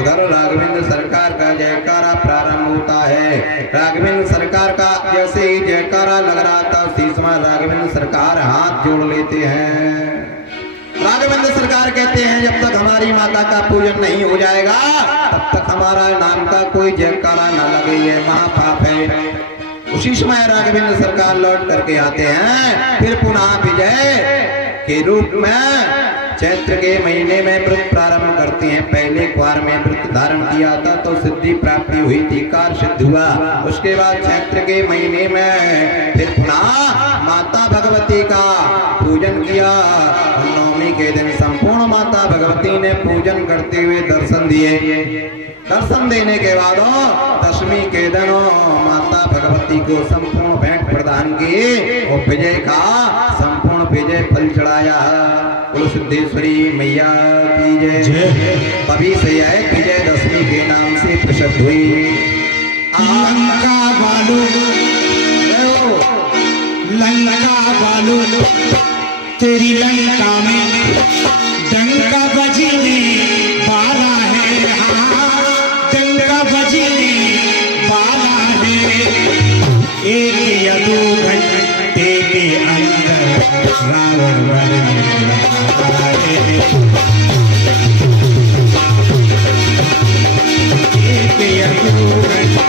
उधर राघवेंद्र सरकार का जयकारा प्रारंभ होता है। राघवेंद्र सरकार का जैसे ही जयकारा लग रहा था उसी समय राघवेंद्र सरकार हाथ जोड़ लेते हैं। राघवेंद्र सरकार कहते हैं जब तक हमारी माता का पूजन नहीं हो जाएगा तब तक हमारा नाम का कोई जयकारा न लगे, ये महापाप है। उसी समय राघवेंद्र सरकार लौट करके आते हैं। फिर पुनः विजय के रूप में चैत्र के महीने में व्रत प्रारंभ करते हैं। पहले क्वार में व्रत धारण किया था तो सिद्धि प्राप्ति हुई थी, कार्य सिद्ध हुआ। उसके बाद चैत्र के महीने में फिर पुनः माता भगवती का पूजन किया। नवमी के दिन संपूर्ण माता भगवती ने पूजन करते हुए दर्शन दिए। दर्शन देने के बाद दशमी के दिन माता भगवती को संपूर्ण भेंट प्रदान की और विजय का संपूर्ण विजय फल चढ़ाया। कुल सिद्धेश्वरी मैया की जय। तभी से यह विजय दशमी के नाम से प्रसिद्ध हुई। लंका बालू लंका बालू तेरी लंका में डंका बजने वाला है। हाँ डंका बजने वाला है। एक या दो घंटे के अंदर रावण मरने वाला है। एक या दो घंटे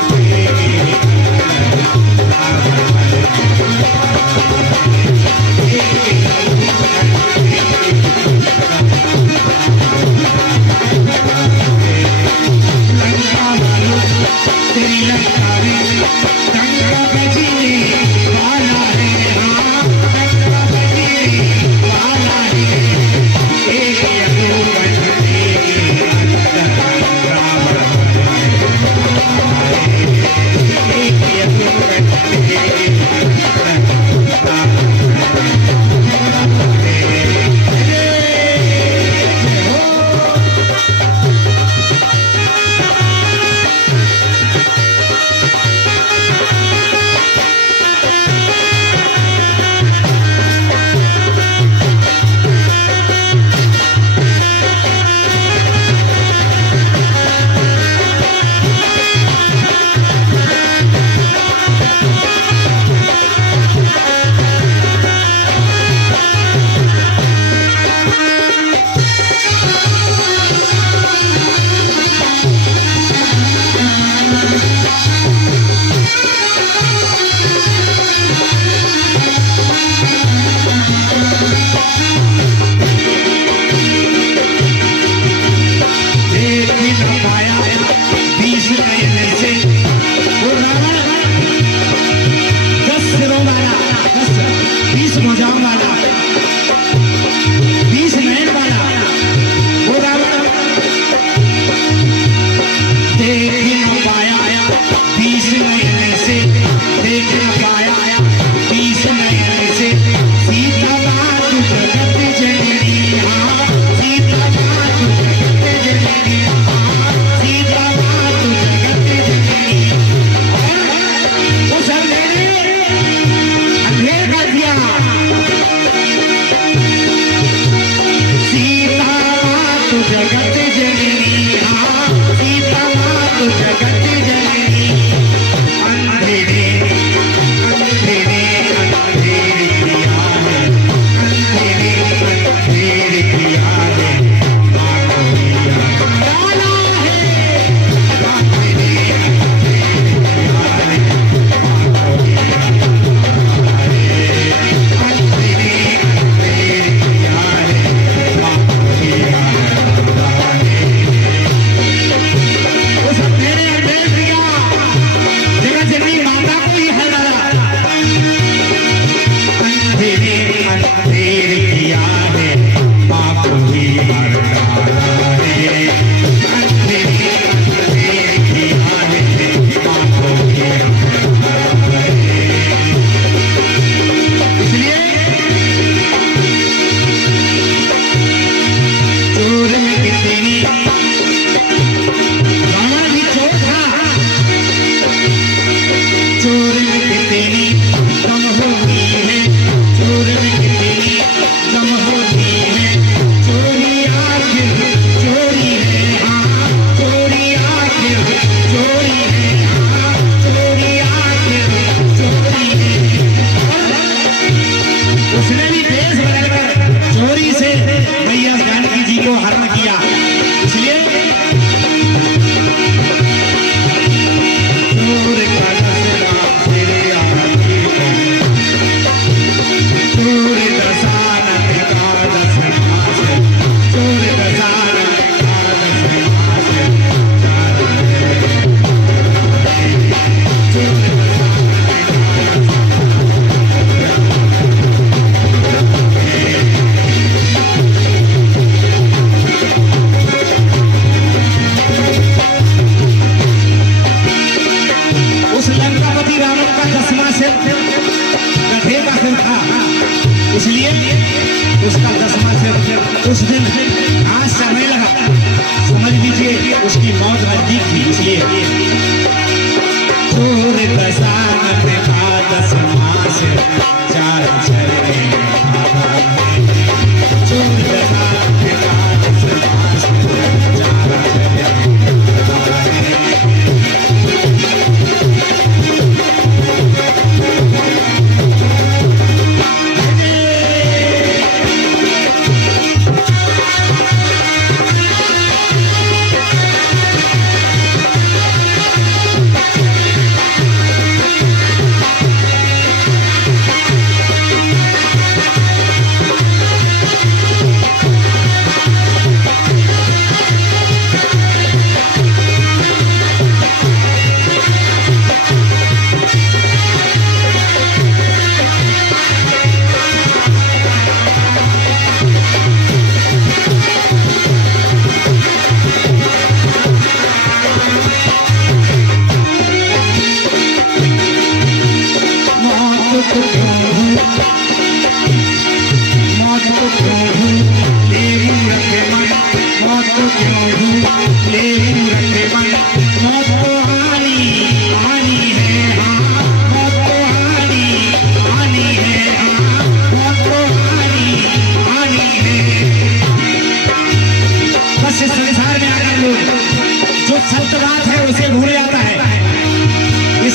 उसकी मौत नजदीक थी, इसलिए चोर दशानन का 10 मास 4 अक्षर में भागा है। चोर दशानन का 10 मास 4 अक्षर में भागा है।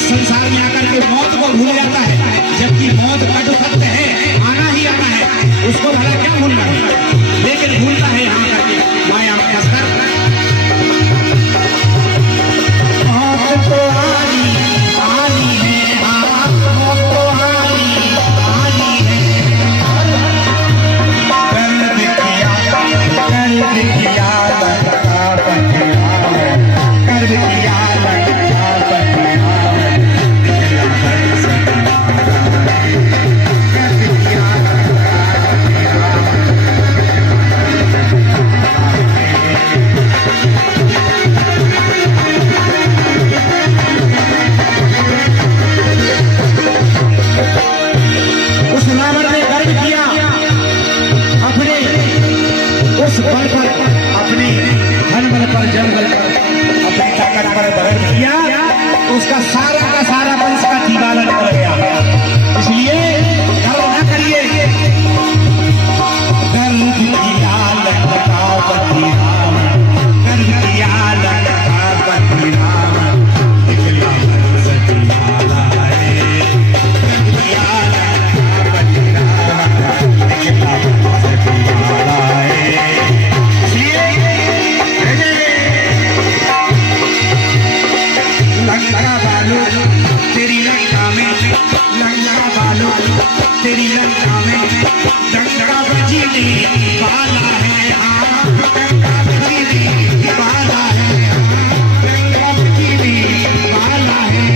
संसार में आकर के मौत को भूल जाता है, जबकि मौत कट सकते हैं, आना ही आना है, उसको भला क्या भूलना है, लेकिन भूलता है यहाँ करके माया में फंसकर। मौत तो आनी आनी है, मौत तो आनी आनी है। कर्म किया लंका पथिरावण, कर्म किया लंका पथिरावण, निकला हंस तुम्हारा है। कर्म किया लंका पथिरावण। उस रावण ने गर्व किया अपने उस बल पर, अपने धन बल पर, जल बल पर, अपनी ताकत पर गर्व किया, तो उसका सारा का सारा वंश का दीवाना निकल गया। इसलिए गर्व न करिए। गर्व किया लंका पथिरावण, गर्व किया लंका पथिरावण, निकला हंस तुम्हारा है। गर्व किया लंका पथिरावण, निकला हंस तुम्हारा है। लंका बालू तेरी लंका में, लंका बालू तेरी लंका में, डंका बजीने वाला है, डंका बजीने वाला है, डंका बजीने वाला है।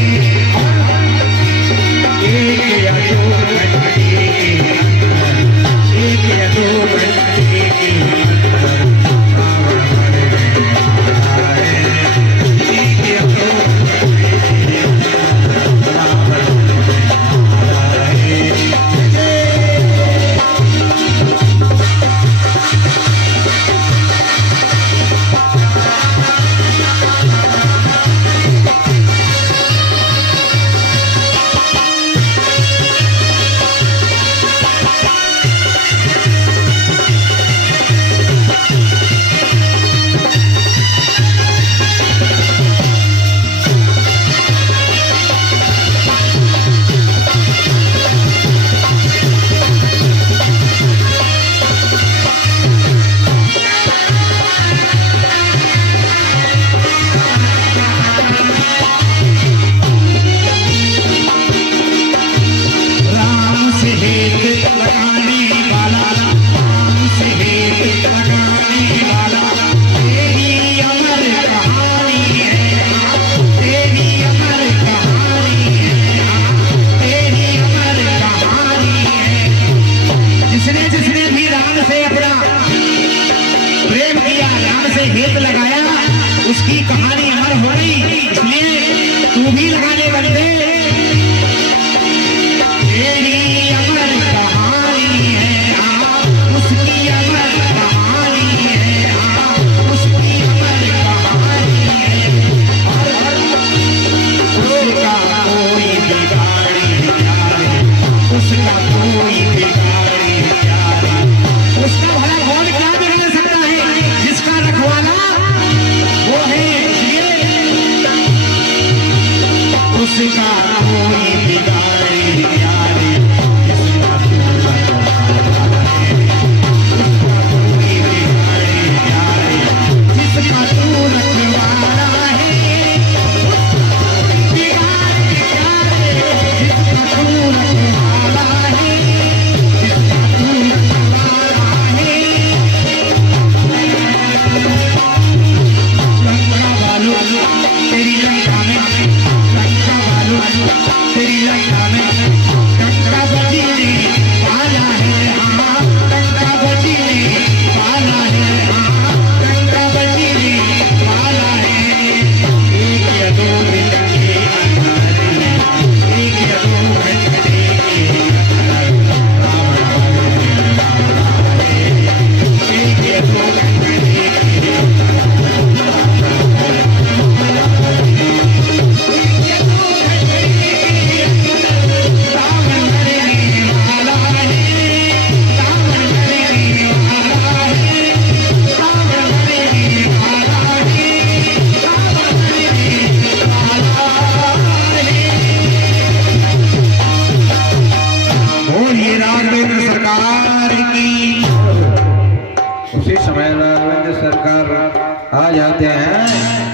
एक या दो घंटे के अंदर, एक या दो घंटे के अंदर रावण मरने वाला है। एक या दो हेत लगाया, उसकी कहानी अमर हो गई। इसलिए तू भी लगा ले बंदे, तेरी अमर कहानी है, उसकी अमर कहानी है, उसकी अमर कहानी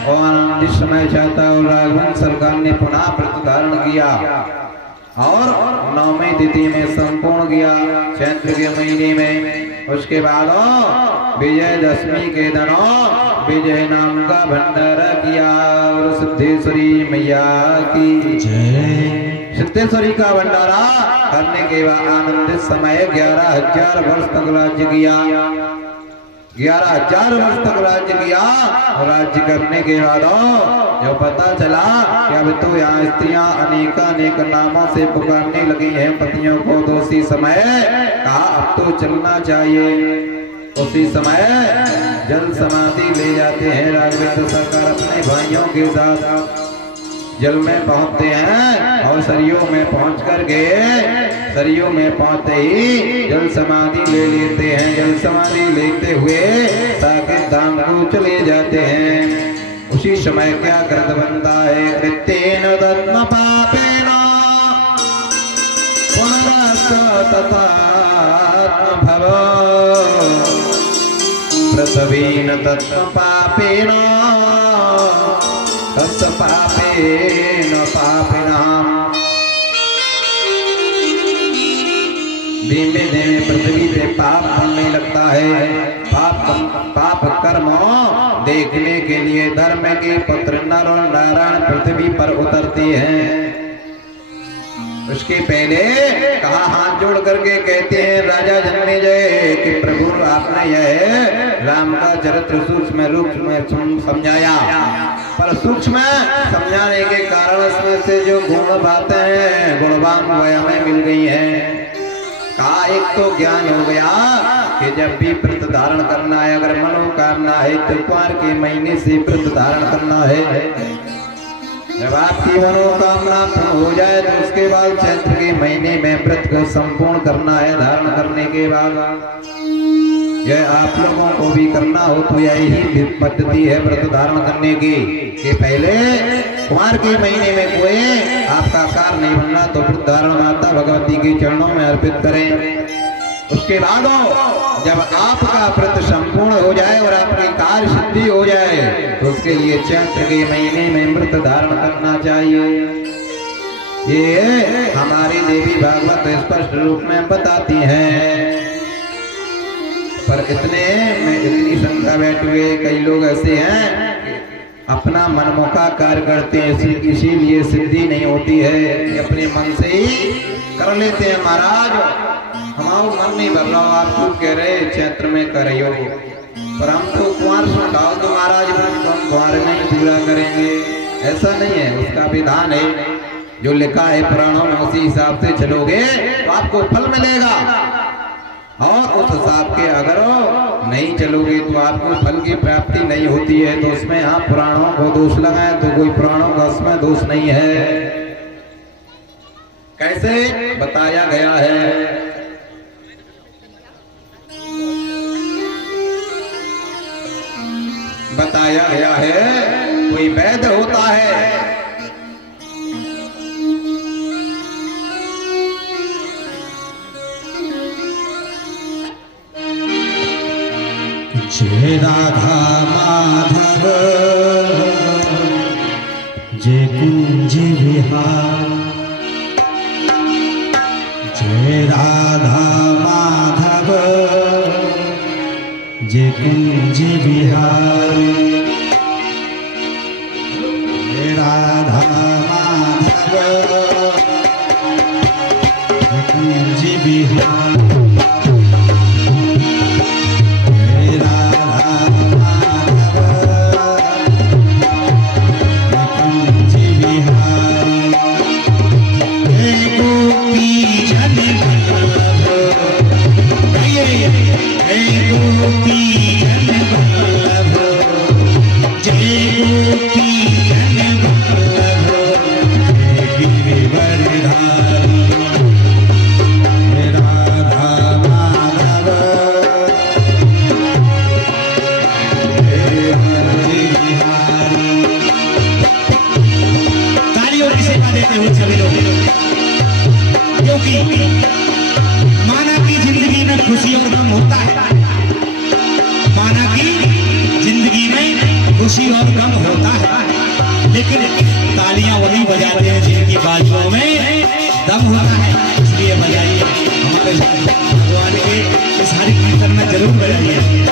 और आनंदित समय चाहता और राघवन सरकार ने पुनः व्रत धारण किया और 9वीं तिथि में संपूर्ण किया चैत्र के महीने में। उसके बाद विजयदशमी के दिनों विजय नाम का भंडारा किया और सिद्धेश्वरी मैया की जय। सिद्धेश्वरी का भंडारा करने के बाद आनंदित समय 11,000 वर्ष तक राज्य किया। 11,000 वर्ष तक राज्य किया और राज्य करने के बाद जो पता चला कि अब तो यहाँ स्त्रियां अनेक नामों से पुकारने लगी हैं पतियों को, तो उसी समय कहा अब तो चलना चाहिए। उसी समय जल समाधि ले जाते हैं राघवेंद्र सरकार अपने भाइयों के साथ। जल में पहुंचते हैं और सरयू में पहुंच कर के सरयू में पहुंचते ही जल समाधि ले लेते हैं। जल समाधि लेते हुए साकेत धाम को चले जाते हैं। उसी समय क्या कृत बनता है, कृत्येन दत्म पापेन पुनरस्तततात्म भव प्रसवेन तत्म पापेन तस्य पापेन पापिनाम्। धीमे धीमे पृथ्वी पे पाप बनने लगता है। पाप कर्म देखने के लिए धर्म के पुत्र नर और नारायण पृथ्वी पर उतरते हैं। उसके पहले कहा हाथ जोड़ करके कहते हैं राजा जन्मेजय कि प्रभु आपने यह राम का चरित्र सूक्ष्म रूप में समझाया, पर सूक्ष्म समझाने के कारण इसमें से जो गुण बातें हैं गुणवान वह हमें मिल गई हैं। कहा एक तो ज्ञान हो गया कि जब भी व्रत धारण करना है, अगर मनोकामना है तो कुंवर के महीने से व्रत धारण करना है। जब आपकी मनोकामना पूर्ण हो जाए तो उसके बाद चैत्र के महीने में व्रत को संपूर्ण करना है। धारण करने के बाद यह आप लोगों को भी करना हो तो यही पद्धति है व्रत धारण करने की कि पहले कुंवर के महीने में कोई आपका कार्य नहीं बनना तो व्रत धारण माता भगवती के चरणों में अर्पित करें। उसके बाद जब आपका व्रत संपूर्ण हो जाए और आपकी कार्य सिद्धि हो जाए तो उसके लिए चैत्र के महीने में व्रत धारण करना चाहिए। ये हमारी देवी भागवत स्पष्ट रूप में बताती हैं। पर इतने में इतनी शंका बैठे हुए कई लोग ऐसे हैं अपना मनमुखा कार्य करते हैं, इसीलिए सिद्धि नहीं होती है कि अपने मन से ही कर लेते हैं। महाराज हमारा मन नहीं भर रहा, आप क्यों कह रहे चैत्र में कर रही हो, पर हम तो कुंवर से उठाओ तो महाराज हम कुंवर में ही पूरा करेंगे। ऐसा नहीं है, उसका विधान है जो लिखा है पुराणों में, उसी हिसाब से चलोगे तो आपको फल मिलेगा। और उस हिसाब के अगर नहीं चलोगे तो आपको फल की प्राप्ति नहीं होती है। तो उसमें आप पुराणों को दोष लगाएं तो कोई पुराणों का उसमें दोष नहीं है। कैसे बताया गया है, बताया गया है कोई वैद्य होता है, जय राधा माधव जय कुंज विहार, जय राधा माधव जय कुंज विहार, जय राधा माधव जय कुंज विहार। माना की जिंदगी में खुशी और गम होता है, माना की जिंदगी में खुशी और गम होता है, लेकिन तालियां वही बजाते हैं जिनकी बाजुओं में दम होता है। इसलिए बजाइए, हमारे भगवान के इस हरि कीर्तन में जरूर बजाइए।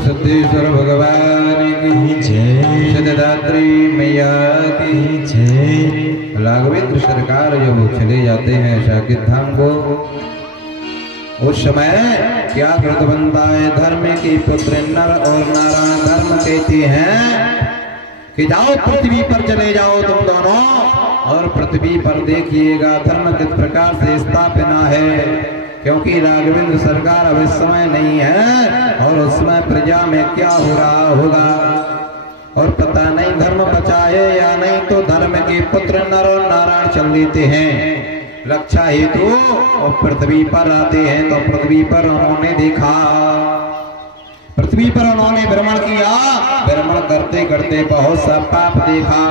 सिद्धेश्वर भगवान की जय, सिद्धिदात्री मैया की जय। राघवेंद्र सरकार जब चले जाते हैं साकेत धाम को, उस समय क्या व्रत बनता है? धर्म के पुत्र नर और नारायण धर्म कहते हैं कि जाओ पृथ्वी पर चले जाओ तुम दोनों, और पृथ्वी पर देखिएगा धर्म किस प्रकार से स्थापना है। क्योंकि राघवेंद्र सरकार अब इस समय नहीं है, और उस समय प्रजा में क्या हो रहा होगा और पता नहीं, धर्म बचा है या नहीं। तो धर्म के पुत्र नर और नारायण चल देते हैं रक्षा हेतु, और पृथ्वी पर आते हैं। तो पृथ्वी पर उन्होंने देखा, पृथ्वी पर उन्होंने भ्रमण किया, भ्रमण करते करते बहुत सा पाप देखा।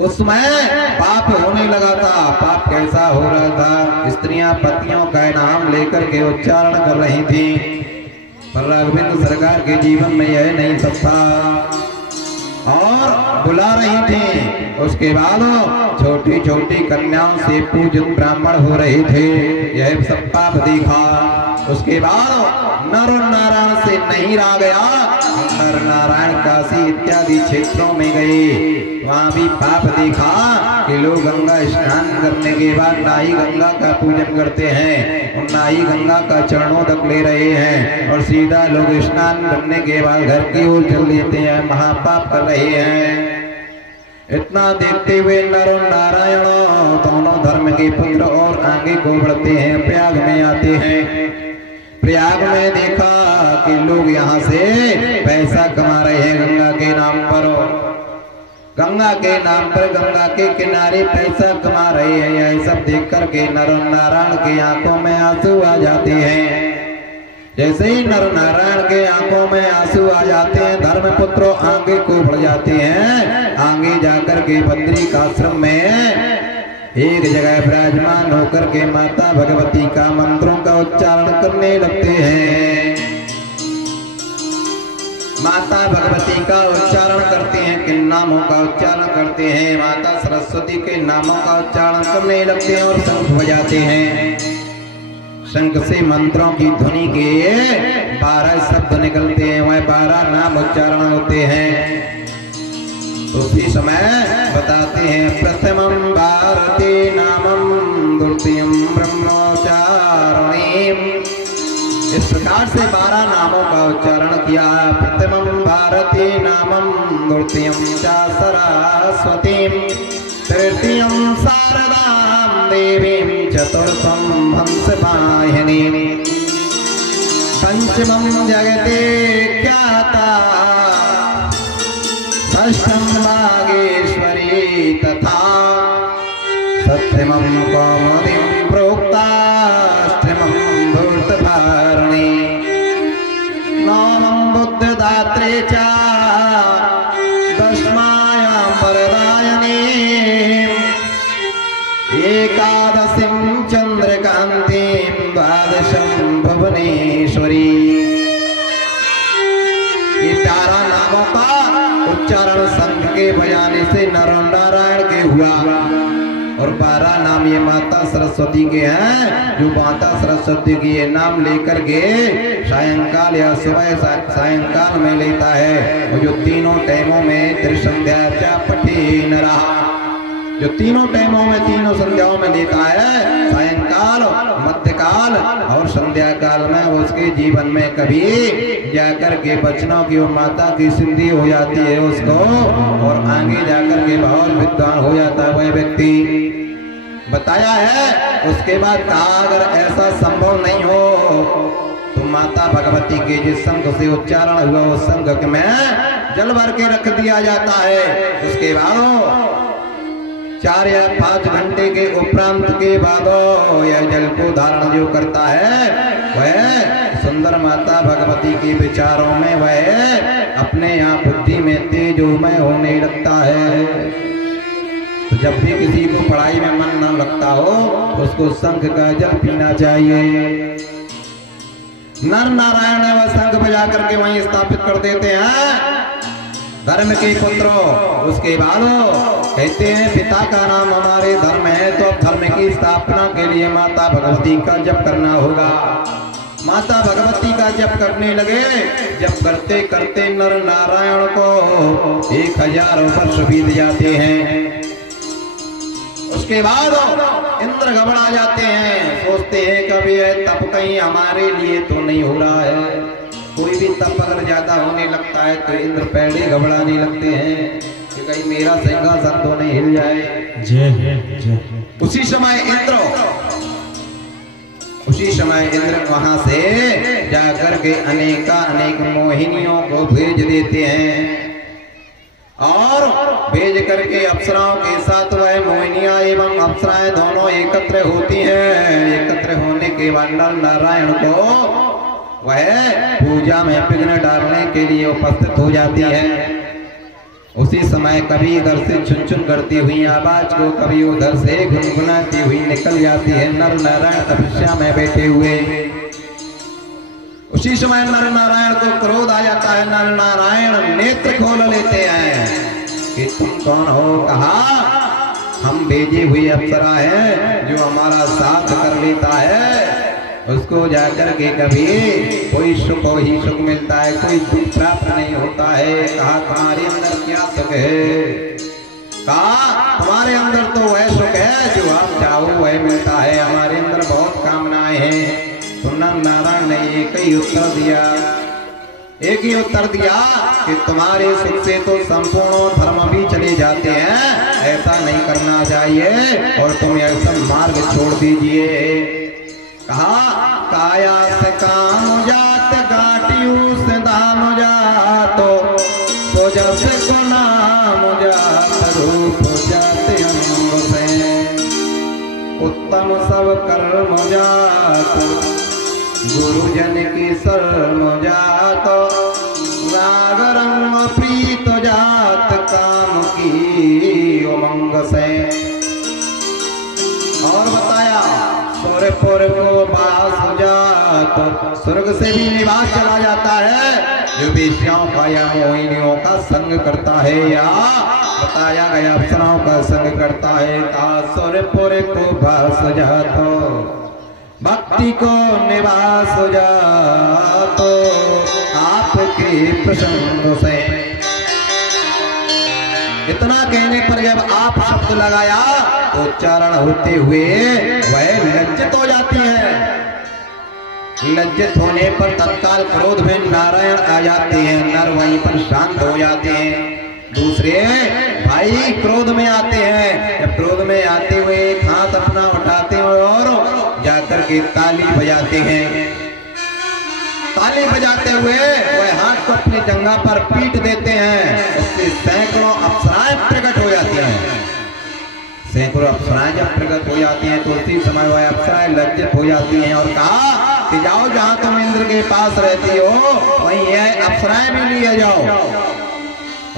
उसमें पाप होने लगा था। पाप कैसा हो रहा था? स्त्रियां पतियों का नाम लेकर के उच्चारण कर रही थी, पर राघवेंद्र सरकार के जीवन में यह नहीं सब था, और बुला रही थी। उसके बाद छोटी छोटी कन्याओं से पूजन ब्राह्मण हो रहे थे, यह सब पाप देखा। उसके बाद नर और नारायण से नहीं रहा गया, नर नारायण काशी इत्यादि क्षेत्रों में गए, वहां भी पाप देखा कि लोग गंगा स्नान करने के बाद नाई गंगा का पूजन करते हैं, और नाई गंगा का चरणों तक ले रहे हैं, और सीधा लोग स्नान करने के बाद घर की ओर चल देते हैं, महापाप कर रहे हैं। इतना देखते हुए नर और नारायण दोनों धर्म के पुत्र और आगे को बढ़ते हैं, प्रयाग में आते हैं। प्रयाग में देखा कि लोग यहाँ से पैसा कमा रहे हैं गंगा के नाम पर, गंगा के नाम पर गंगा के किनारे पैसा कमा रहे हैं। यह सब देख करके नर और नारायण की आंखों में आंसू आ जाते हैं। जैसे ही नर नारायण के आंखों में आंसू आ जाते हैं, धर्मपुत्र आगे को बढ़ जाते हैं। आगे जाकर के बद्रिक आश्रम में एक जगह विराजमान होकर के माता भगवती का मंत्रों का उच्चारण करने लगते हैं। माता भगवती का उच्चारण करते हैं, किन नामों का उच्चारण करते हैं? माता सरस्वती के नामों का उच्चारण करने लगते हैं और शंख बजाते हैं। शंख से मंत्रों की ध्वनि के 12 शब्द निकलते हैं, वह 12 नाम उच्चारण होते हैं। तो उसी समय बताते हैं, प्रथमं भारती नामं द्वितीयं ब्रह्मचारिणीं। इस प्रकार से 12 नामों का उच्चारण किया। प्रथमं भारती नामं द्वितीयं च सरस्वतीं तृतीयं शारदां देवीं चतुर्थं हंसवाहिनीं पंचमं जगते ख्याता षष्ठं नागेश्वरी तथा सप्तमं कौमुदीं प्रोक्ताष्टमं धूर्तधारिणी नवमं बुद्धदात्रे च दशमायां वरदायिनी एकादशीं चंद्रकान्तिं द्वादशं भुवनेश्वरी। ये 12 नामों का उच्चारण शंख के बजाने से नर नारायण के हुआ और 12 नाम ये माता सरस्वती के हैं, जो माता सरस्वती के ये नाम लेकर के सायंकाल या सुबह सायंकाल में लेता है। और जो तीनों टाइमों में त्रिसंध्या च पठी न रहा, जो तीनों टाइमों में तीनों संध्याओं में लेता है, सायंकाल मध्यकाल और संध्या काल में, उसके जीवन में कभी जाकर के बचनों की और माता की सिद्धि हो जाती है उसको, और आगे जाकर के बहुत विद्वान हो जाता है वह व्यक्ति। बताया है उसके बाद कहा, अगर ऐसा संभव नहीं हो तो माता भगवती के जिस शंख से उच्चारण हुआ उस शंख में जल भर के रख दिया जाता है। उसके बाद 4 या 5 घंटे के उपरांत के बाद यह जल को धारण जो करता है वह सुंदर माता भगवती के विचारों में वह अपने यहाँ बुद्धि में तेजोमय होने लगता है। तो जब भी किसी को पढ़ाई में मन न लगता हो उसको शंख का जल पीना चाहिए। नर नारायण ने वह शंख बजा करके वहीं स्थापित कर देते हैं धर्म के पुत्रों। उसके बाद कहते हैं, पिता का नाम हमारे धर्म है, तो धर्म की स्थापना के लिए माता भगवती का जप करना होगा। माता भगवती का जप करने लगे। जप करते करते नर नारायण को 1000 वर्ष बीत जाते हैं। उसके बाद इंद्र घबरा जाते हैं, सोचते हैं कभी यह तप कहीं हमारे लिए तो नहीं हो रहा है। कोई भी तप अगर ज्यादा होने लगता है तो इंद्र पहले घबराने लगते हैं कि कहीं मेरा सिंहासन तो नहीं हिल जाए। जय उसी समय इंद्र वहां से जाकर के अनेक मोहिनियों को भेज देते हैं और भेज करके अप्सराओं के साथ वह मोहिनियां एवं अप्सराएं दोनों एकत्र होती हैं। एकत्र होने के बाद नर नारायण को वह पूजा में विघ्न डालने के लिए उपस्थित हो जाती है। उसी समय कभी इधर से चुन चुन करती हुई आवाज को कभी उधर से गुनगुनाती हुई निकल जाती है नर नारायण तपस्या में बैठे हुए। उसी समय नर नारायण को क्रोध आ जाता है। नर नारायण नेत्र खोल लेते हैं कि तुम कौन हो। कहा, हम भेजी हुई अप्सरा है, जो हमारा साथ कर लेता है उसको जाकर के कभी कोई सुख ही सुख मिलता है, कोई दुख प्राप्त नहीं होता है। कहा, तुम्हारे अंदर क्या सुख है? कहा, तुम्हारे अंदर तो वह सुख है जो आप चाहो वह मिलता है, हमारे अंदर बहुत कामनाएं हैं। तो नर नारायण ने एक ही उत्तर दिया कि तुम्हारे सुख से तो संपूर्ण धर्म भी चले जाते हैं, ऐसा नहीं करना चाहिए और तुम ऐसा मार्ग छोड़ दीजिए। कहा, काया से काम जात गाटियू से दाम जातो तो जब को नाम जात रूप जाते अंग से, उत्तम सब कर्म जात गुरुजन की शरण जात नागरम प्रीत जात काम की उमंग से। और बताया सूर्यपुर को बास जात स्वर्ग से भी निवास चला जाता है जो वेश्याओं का या मोहिनियों का संग करता है, या बताया गया अप्सराओं का संग करता है। सूर्यपुर को बास जात भक्ति को निवास जात आपके प्रसंग से। इतना कहने पर जब आप शब्द लगाया तो उच्चारण होते हुए वह लज्जित हो जाती है। लज्जित होने पर तत्काल क्रोध में नारायण आ जाते हैं, नर वहीं पर शांत हो जाते हैं। दूसरे भाई क्रोध में आते हैं, जब क्रोध में आते हुए एक हाथ अपना उठाते हैं और जाकर के ताली बजाते हैं। ताली बजाते हुए वह हाथ को अपनी जंघा पर पीट देते हैं, उससे सैकड़ों अप्सराएं प्रकट हो जाती हैं। सैकड़ों अप्सराएं जब प्रकट हो जाती हैं तो उसी समय वह अप्सराएं लज्जित हो जाती हैं और कहा कि जाओ जहां तुम इंद्र के पास रहती हो वहीं यह अप्सराएं भी लिए जाओ।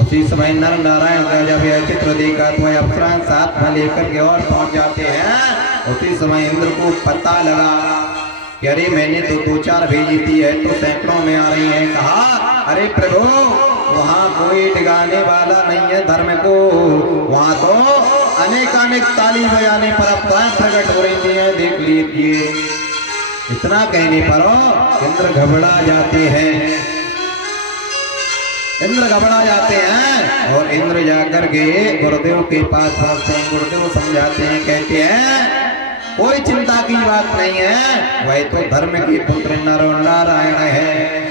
उसी समय नर नारायण का जब यह चित्र देखा तो वह अप्सराएं साथ में लेकर के और पहुंच जाते हैं। उसी समय इंद्र को पता लगा कि अरे मैंने तो 2-4 भेजी थी है तो सैकड़ों में आ रही हैं। कहा अरे प्रभु वहाँ कोई डिगाने वाला नहीं है धर्म को, वहाँ तो अनेकानेक ताली बजाने पर अफवाहें प्रकट हो रही है, देख लीजिए। इतना कहने पर इंद्र घबरा जाते हैं, इंद्र घबरा जाते हैं और इंद्र जाकर के गुरुदेव के पास पहुंचते हैं। गुरुदेव समझाते हैं, कहते हैं कोई चिंता की बात नहीं है, वह तो धर्म के पुत्र नर नारायण है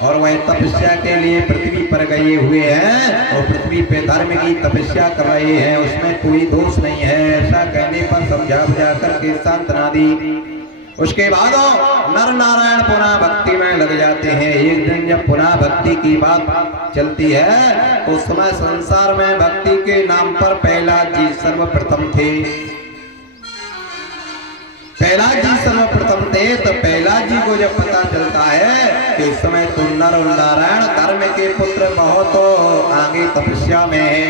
और वह तपस्या के लिए पृथ्वी पर गए हुए हैं और पृथ्वी पे धर्म की तपस्या कर रहे हैं, उसमें कोई दोष नहीं है। ऐसा कहने पर समझा बुझा करके सांत्वना दी। उसके बाद नर नारायण पुनः भक्ति में लग जाते हैं। एक दिन जब पुनः भक्ति की बात चलती है तो उस समय संसार में भक्ति के नाम पर प्रहलाद जी सर्वप्रथम थे। प्रहलाद जी सर्वप्रथम थे तो प्रहलाद जी को जब पता चलता है कि इस समय तो नर और नारायण धर्म के पुत्र बहुत आगे तपस्या में है,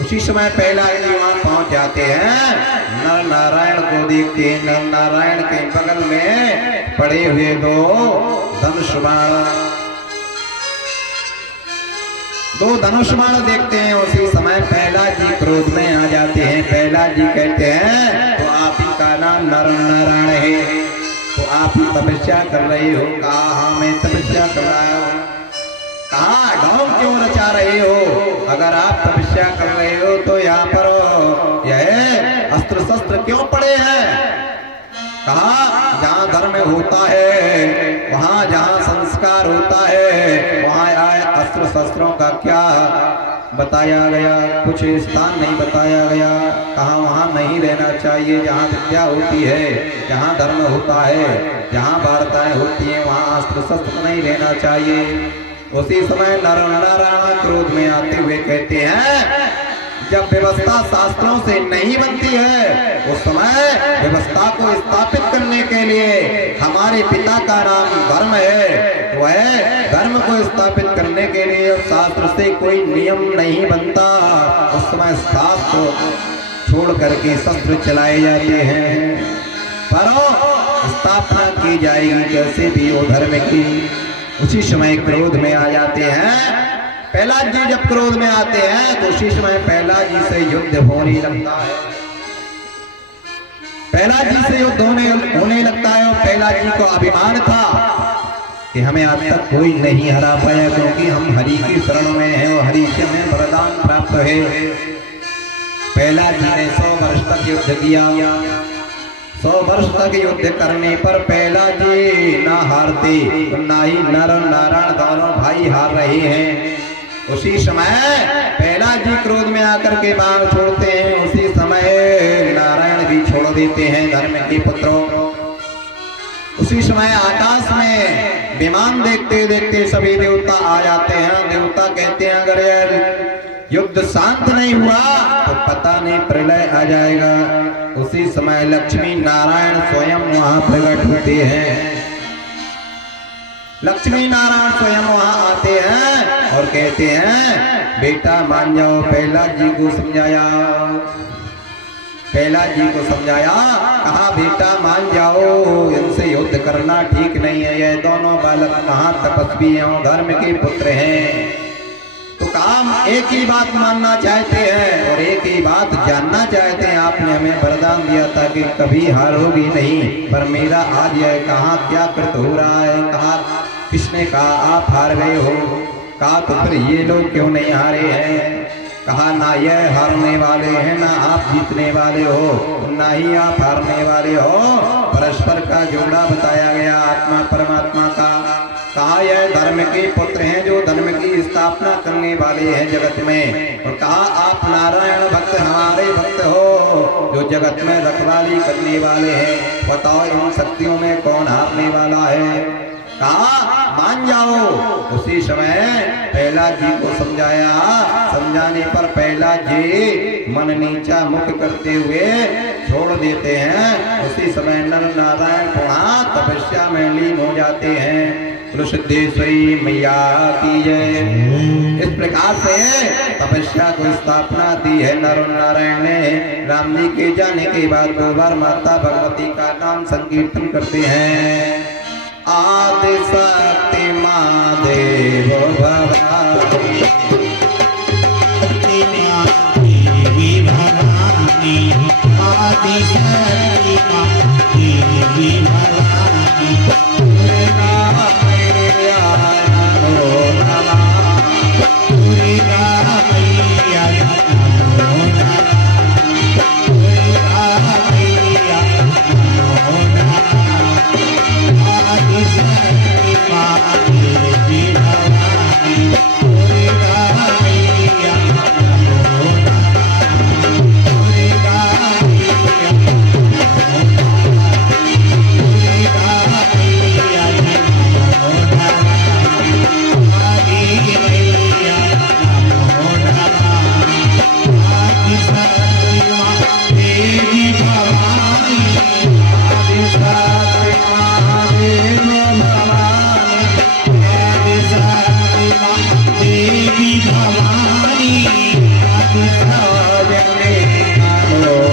उसी समय प्रहलाद जी वहां पहुंच जाते हैं। नर नारायण को देखते हैं, नर नारायण के बगल में पड़े हुए 2 धनुष बाण देखते हैं। उसी समय प्रहलाद जी क्रोध में आ जाते हैं। प्रहलाद जी कहते हैं तो आप ही का नाम नर नारायण है, तो आप ही तपस्या कर रहे हो? कहा हाँ मैं तपस्या कर रहा हूँ। कहा ढोंग क्यों रचा रहे हो? अगर आप तपस्या कर रहे हो तो यहाँ पर यह अस्त्र शस्त्र क्यों पड़े हैं? कहा जहाँ धर्म होता है, वहाँ जहाँ संस्कार होता है, वहाँ अस्त्र शस्त्रों का क्या बताया गया? कुछ स्थान नहीं बताया गया। कहा वहाँ नहीं रहना चाहिए, जहाँ विद्या होती है, जहाँ धर्म होता है, जहाँ वार्ताएं होती हैं, वहाँ अस्त्र शस्त्र नहीं रहना चाहिए। उसी समय नर नारायण क्रोध में आते हुए कहते हैं जब व्यवस्था शास्त्रों से नहीं बनती है उस समय व्यवस्था को स्थापित करने के लिए हमारे पिता का नाम धर्म है, वह धर्म को स्थापित करने के लिए शास्त्र से कोई नियम नहीं बनता। उस समय शास्त्र छोड़ करके शस्त्र चलाए जाते हैं, पर स्थापना की जाएगी कैसे भी वो धर्म की। उसी समय क्रोध में आ जाते हैं। प्रहलाद जी जब क्रोध में आते हैं तो उसी समय प्रहलाद जी से युद्ध होने लगता है। प्रहलाद जी से युद्ध होने लगता है और प्रहलाद जी को अभिमान था कि हमें आज तक कोई नहीं हरा पाया, क्योंकि हम हरि की शरण में हैं और हरि से हमें वरदान प्राप्त है। प्रहलाद जी ने 100 वर्ष तक युद्ध किया। 100 वर्ष तक युद्ध करने पर प्रहलाद जी ना हारते, ना ही नर और नारायण दोनों भाई हार रहे हैं। उसी समय प्रहलाद जी क्रोध में आकर के बाण छोड़ते हैं, उसी समय नारायण भी छोड़ देते हैं धर्म के पुत्रों। उसी समय आकाश में विमान देखते देखते सभी देवता आ जाते हैं। देवता कहते हैं अगर युद्ध शांत नहीं हुआ तो पता नहीं प्रलय आ जाएगा। उसी समय लक्ष्मी नारायण स्वयं वहां प्रकट होते हैं। लक्ष्मी नारायण स्वयं वहां आते हैं और कहते हैं बेटा मान जाओ। प्रहलाद जी को समझाया, प्रहलाद जी को समझाया, कहा बेटा मान जाओ, इनसे युद्ध करना ठीक नहीं है। ये दोनों बालक कहाँ तपस्वी हैं, धर्म के पुत्र हैं। तो कहा एक ही बात मानना चाहते हैं और एक ही बात जानना चाहते हैं। आपने हमें वरदान दिया था कि कभी हारोगी नहीं, पर मेरा आज यह कहाँ क्या कृत हो रहा है। कहा किसने कहा आप हार गए हो। कहा तो फिर ये लोग क्यों नहीं हारे हैं। कहा ना यह हारने वाले हैं, ना आप जीतने वाले हो, ना ही आप हारने वाले हो। परस्पर का जोड़ा बताया गया आत्मा परमात्मा का। कहा यह धर्म के पुत्र हैं जो धर्म की स्थापना करने वाले हैं जगत में। और कहा आप नारायण भक्त हमारे भक्त हो जो जगत में रखवाली करने वाले हैं। बताओ इन शक्तियों में कौन हारने वाला है। कहा मान जाओ। उसी समय प्रहलाद जी को समझाया। समझाने पर प्रहलाद जी मन नीचा मुख करते हुए छोड़ देते हैं। उसी समय नर नारायण पुनः तपस्या में लीन हो जाते हैं। सिद्धेश्वरी मैया की जय। इस प्रकार से तपस्या को स्थापना दी है नर नारायण ने। राम जी के जाने के बाद दो बार माता भगवती का नाम संकीर्तन करते हैं। आदि शक्ति महादेव भवानी, देवी भवानी, आदि शक्ति देवी भवानी, दुर्गा मैया नमो नमः, दुर्गा मैया नमो नमः, दुर्गा मैया नमो नमः, आदि शक्ति देवी भवानी, दुर्गा मैया नमो नमः, दुर्गा मैया नमो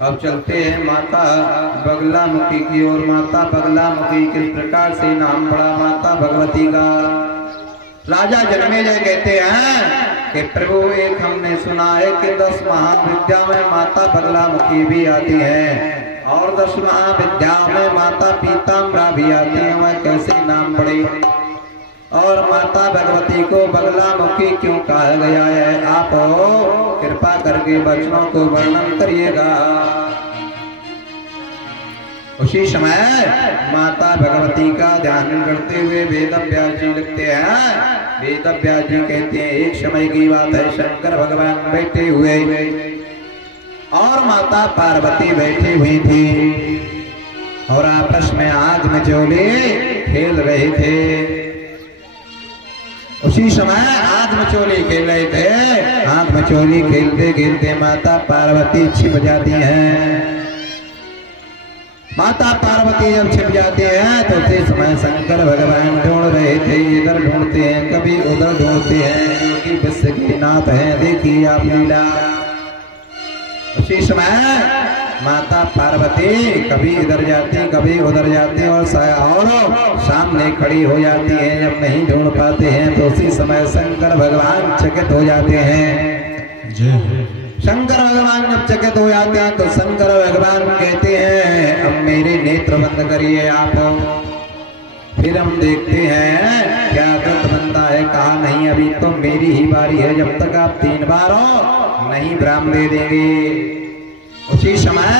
अब चलते हैं माता बगलामुखी की ओर। माता बगलामुखी किस प्रकार से नाम पड़ा माता भगवती का। राजा जन्मेजय कहते हैं कि प्रभु एक हमने सुना है कि 10 महाविद्या में माता बगलामुखी भी आती है और 10 महाविद्या में माता पीताम्बरा भी आती है। वह कैसे नाम पड़े और माता भगवती को बगलामुखी क्यों कहा गया है। आप कृपा करके वचनों को वर्णन करिएगा। उसी समय माता भगवती का ध्यान करते हुए वेद व्यास जी लिखते हैं। वेद व्यास जी कहते हैं एक समय की बात है, शंकर भगवान बैठे हुए और माता पार्वती बैठी हुई थी और आपस में आग में चोले खेल रहे थे। उसी समय आग में चोली खेल रहे थे। आग में चोली खेलते खेलते माता पार्वती छिप जाती हैं। माता पार्वती जब छिप जाते हैं तो उसी समय शंकर भगवान ढूंढ रहे थे, इधर ढूंढते हैं कभी उधर ढूंढते हैं, क्योंकि विश्व के नाथ हैं। देखिए आप लीला, उसी समय माता पार्वती कभी इधर जाती कभी उधर जाती और सामने खड़ी हो जाती हैं। जब नहीं ढूंढ पाते हैं तो उसी समय शंकर भगवान चकित हो जाते हैं। शंकर भगवान जब चकित हो जाते हैं तो शंकर भगवान कहते हैं अब मेरे नेत्र बंद करिए आप, फिर हम देखते हैं क्या व्रत बनता है। कहा नहीं अभी तो मेरी ही बारी है, जब तक आप 3 बार हो नहीं ब्राह्मण दे देंगे। उसी समय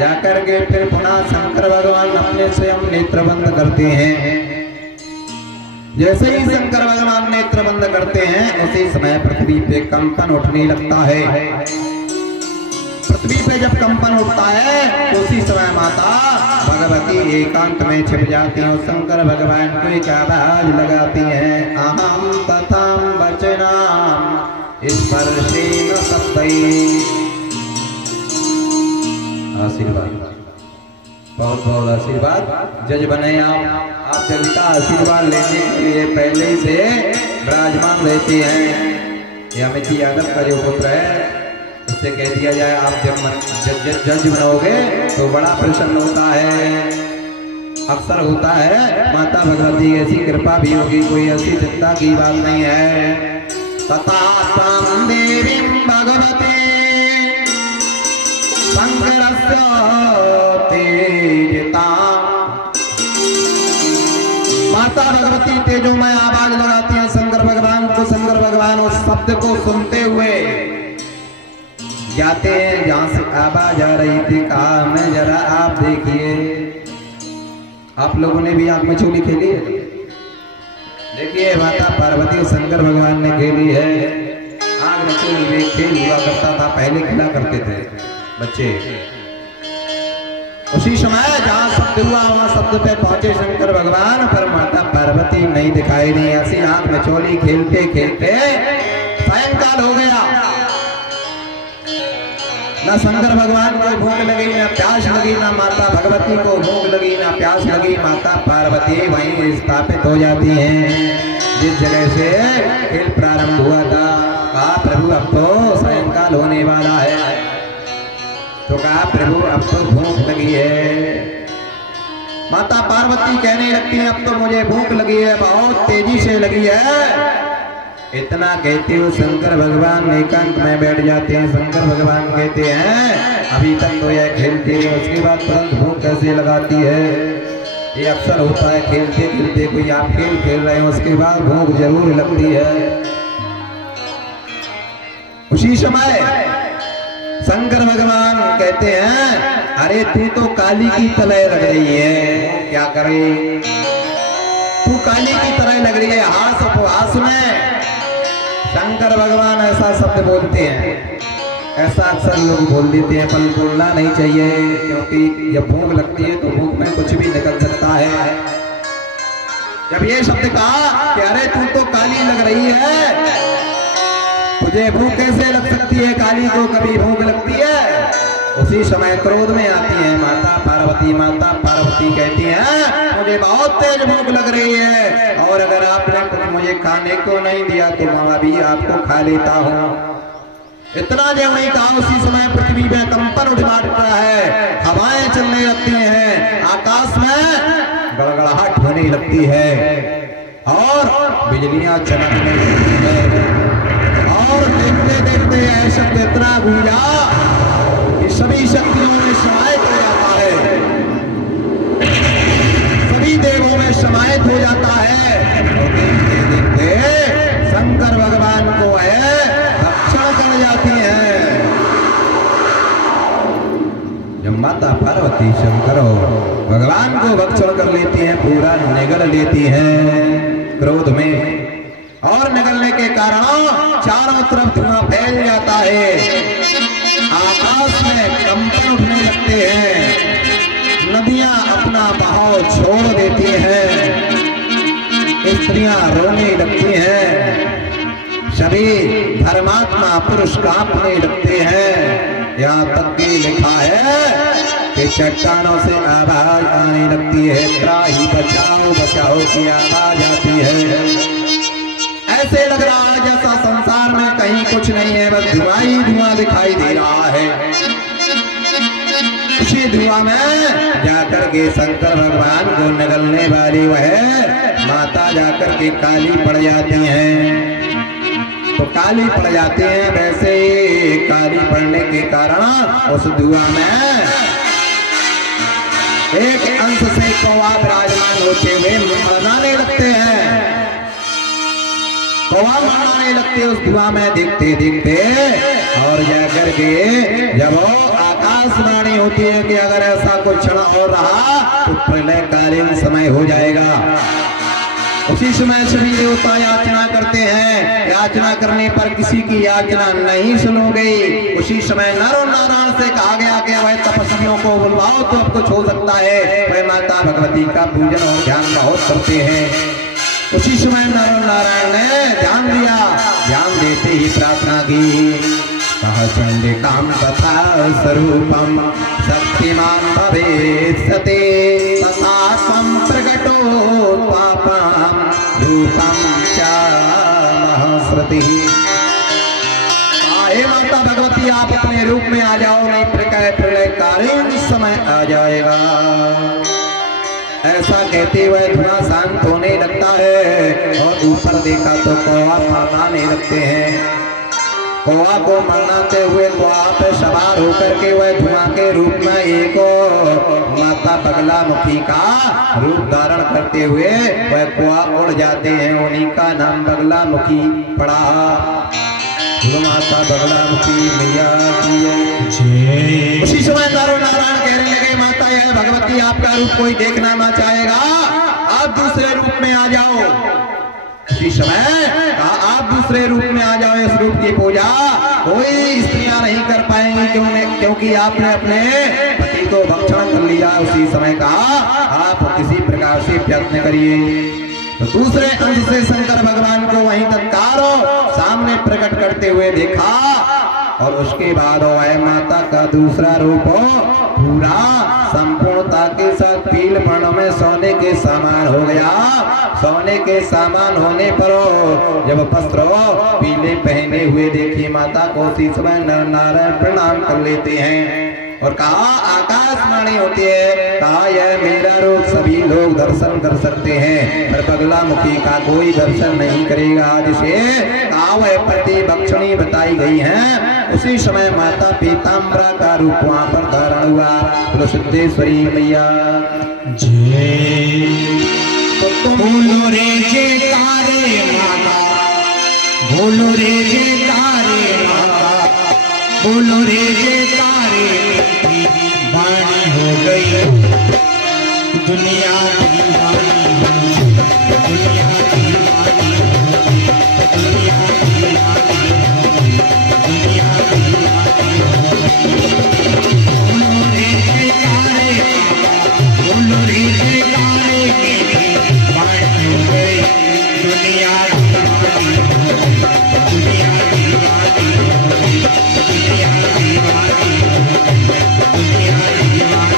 जाकर के फिर पुनः शंकर भगवान अपने स्वयं नेत्र बंद करते हैं। जैसे ही शंकर भगवान नेत्र बंद करते हैं उसी समय पृथ्वी पे कंपन उठने लगता है। पृथ्वी पे जब कंपन उठता है तो उसी समय माता भगवती एकांत में छिप जाती हैं और शंकर भगवान को एक आवाज लगाती हैं, अहम तथाम वचनाम स्पर्शेन शब्दैः। आशीर्वाद, बहुत बहुत आशीर्वाद। जज बने आप जज का आशीर्वाद लेने के लिए पहले ही से विराजमान रहते हैं। ये अमित यादव का जो पुत्र है उससे कह दिया जाए आप जब जज बनोगे तो बड़ा प्रसन्न होता है, अवसर होता है। माता भगवती की ऐसी कृपा भी होगी, कोई ऐसी चिंता की बात नहीं है। तथा तां देवीं भगवती शंकरस्य तेजता, माता भगवती तेजोमय आवाज लगाती हैं शंकर भगवान को। शंकर भगवान उस शब्द को सुनते हुए जाते हैं जहां से आवाज आ रही थी। कहा मैं जरा आप देखिए, आप लोगों ने भी आंख में चोली खेली है? देखिए माता पार्वती और शंकर भगवान ने खेली है। आंख में चोली में खेल हुआ करता था, पहले खेला करते थे बच्चे। उसी समय जहां शब्द हुआ वहां शब्द पे पहुंचे शंकर भगवान, पर माता पार्वती नहीं दिखाई दी। ऐसी आंख में चोली खेलते खेलते सायंकाल हो गया। न शंकर भगवान को भूख लगी, न प्यास लगी, न माता भगवती को भूख लगी, न प्यास लगी। माता पार्वती वहीं स्थापित हो जाती हैं जिस जगह से खेल प्रारंभ हुआ था। कहा प्रभु अब तो सायंकाल होने वाला है, तो कहा प्रभु अब तो भूख लगी है। माता पार्वती कहने लगती है अब तो मुझे भूख लगी है, बहुत तेजी से लगी है। इतना कहते हुए शंकर भगवान एकांत में बैठ जाते हैं। शंकर भगवान कहते हैं अभी तक तो यह खेलती है, उसके बाद तुरंत भूख कैसे लगाती है? ये अक्सर होता है, खेलते खेलते कोई आप खेल खेल रहे हैं उसके बाद भूख जरूर लगती है। उसी समय शंकर भगवान कहते हैं अरे तू तो काली की तरह लग रही है, क्या करे? तू काली की तरह लग रही है। हास उपहास में शंकर भगवान ऐसा शब्द बोलते हैं, ऐसा अक्सर लोग बोल देते हैं, पर बोलना नहीं चाहिए, क्योंकि जब भूख लगती है तो भूख में कुछ भी निकल सकता है। जब ये शब्द कहा कि अरे तू तो काली लग रही है, तुझे भूख कैसे लग सकती है? काली को कभी भूख लगती है? उसी समय क्रोध में आती है माता पार्वती। माता पार्वती कहती है मुझे बहुत तेज भूख लग रही है, और अगर आपने कुछ मुझे खाने को नहीं दिया तो मैं भी आपको खा लेता हूँ। इतना जब नहीं कहा उसी समय पृथ्वी में कंपन उठ रहा है, हवाएं चलने लगती हैं, आकाश में गड़गड़ाहट होने लगती है और बिजलियां चमकने लगती है। और देखते देखते यह शब्द इतना गूंजा कि सभी शक्तियों में समाहित हो जाता है, सभी देवों में समाहित हो जाता है। और देखते देखते शंकर भगवान को है रक्षण कर जाती है। जब माता पार्वती शंकर भगवान को भक्षण कर लेती हैं, पूरा निगल लेती हैं क्रोध में, और निगलने के कारण चारों तरफ धुआं फैल जाता है, आकाश में कंपन उठने लगते हैं, नदियां अपना बहाव छोड़ देती हैं, स्त्रियां रोने लगती हैं, सभी धर्मात्मा पुरुष कांपने लगते हैं। यहाँ तक कि लिखा है कि चट्टानों से आवाज आने लगती है, त्राही बचाओ बचाओ की आवाज आती है। ऐसे लग रहा है जैसा संसार में कहीं कुछ नहीं है, बस धुआं ही धुआं दिखाई दे रहा है। इसी धुआं में जाकर के शंकर भगवान को निगलने वाली वह माता जाकर के काली पड़ जाती हैं। तो काली पड़ जाते हैं, वैसे ही काली पड़ने के कारण उस धुआं में एक अंश से कौवा विराजमान होते हुए मरनाने लगते हैं। कौवा मरनाने लगते उस धुआं में देखते देखते, और जाकर के जब आकाशवाणी होती है कि अगर ऐसा कुछ क्षण और रहा तो प्रलयकालीन समय हो जाएगा। उसी समय सभी देवता याचना करते हैं। याचना करने पर किसी की याचना नहीं सुनो गई। उसी समय नर नारायण से कहा गया कि वह तपस्वियों को बुलवाओ तो अब कुछ हो सकता है। वह माता भगवती का पूजन और ध्यान बहुत करते हैं। उसी समय नर नारायण ने ध्यान दिया। ध्यान देते ही प्रार्थना की, चंडिकां तथा स्वरूपं शक्तिमान भवेत्सते तथा त्वं प्रकटो पापं रूपं च महस्मृतिः। हे माता भगवती, आप अपने रूप में आ जाओ, नहीं प्रलयकालीन समय आ जाएगा। ऐसा कहते हुए धुआं शांत होने लगता है और ऊपर देखा तो कौवा मरनाने लगते हैं। कौवा को मरनाते हुए कौवा पे सवार होकर के वह धुआं के रूप में एक माता बगलामुखी का रूप धारण करते हुए वह कौवा उड़ जाते हैं। उन्हीं का नाम बगलामुखी पड़ा। माता बगलामुखी मैया की जय। उसी समय नर नारायण कहने लगे, माता यह भगवती आपका रूप कोई देखना ना चाहेगा, आप दूसरे रूप में आ जाओ। इसी समय कहा आप दूसरे रूप में आ जाओ। इस रूप की पूजा कोई स्त्रियां नहीं कर पाएंगी, क्योंकि आपने अपने पति को भक्षण कर लिया। उसी समय कहा आप किसी प्रकार से प्रयत्न करिए। तो दूसरे अंश से शंकर भगवान को वहीं तत्काल सामने प्रकट करते हुए देखा, और उसके बाद वह माता का दूसरा रूप पूरा संपूर्णता के साथ पील वर्ण में सोने के सामान हो गया। सोने के सामान होने पर जब वस्त्र पीले पहने हुए देखी माता को, उसी समय नर नारायण प्रणाम कर लेते हैं और कहा आकाशवाणी होती है, कहा यह मेरा रूप सभी लोग दर्शन कर सकते हैं, पर बगलामुखी का कोई दर्शन नहीं करेगा। जिसे कहा वह पति भक्षणी बताई गई है। उसी समय माता पीताम्बरा का रूप वहां पर धारण हुआ। बोलो सिद्धेश्वरी मैया जय। बोलो रे जयकारे माता, बोलो रे जयकारे माता, बोलो रे जयकारे वाणी हो गई दुनिया की वाणी, दुनिया की वाणी, दुनिया की वाणी, दुनिया की वाणी। बोलो रे जयकारे, बोलो रे जयकारे वाणी हो गई दुनिया की वाणी, दुनिया की वाणी, दुनिया की वाणी, दुनिया की वाणी।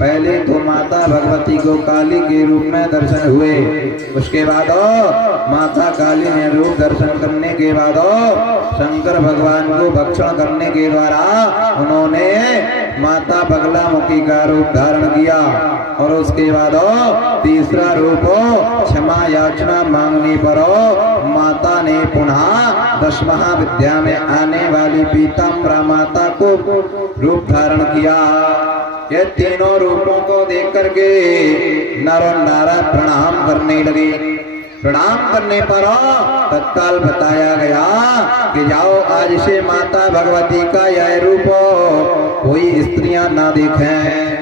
पहले तो माता भगवती को काली के रूप में दर्शन हुए, उसके बाद माता काली ने रूप दर्शन करने के बाद शंकर भगवान को भक्षण करने के द्वारा उन्होंने माता बगलामुखी का रूप धारण किया। और उसके बाद तीसरा रूप क्षमा याचना मांगने पर माता ने पुनः 10 महाविद्या में आने वाली पीताम्बरा माता को रूप धारण किया। ये तीनों रूपों को देख करके नर और नारा प्रणाम करने लगे। प्रणाम करने पर तत्काल बताया गया कि जाओ आज से माता भगवती का यह रूप कोई स्त्रियां ना देखें।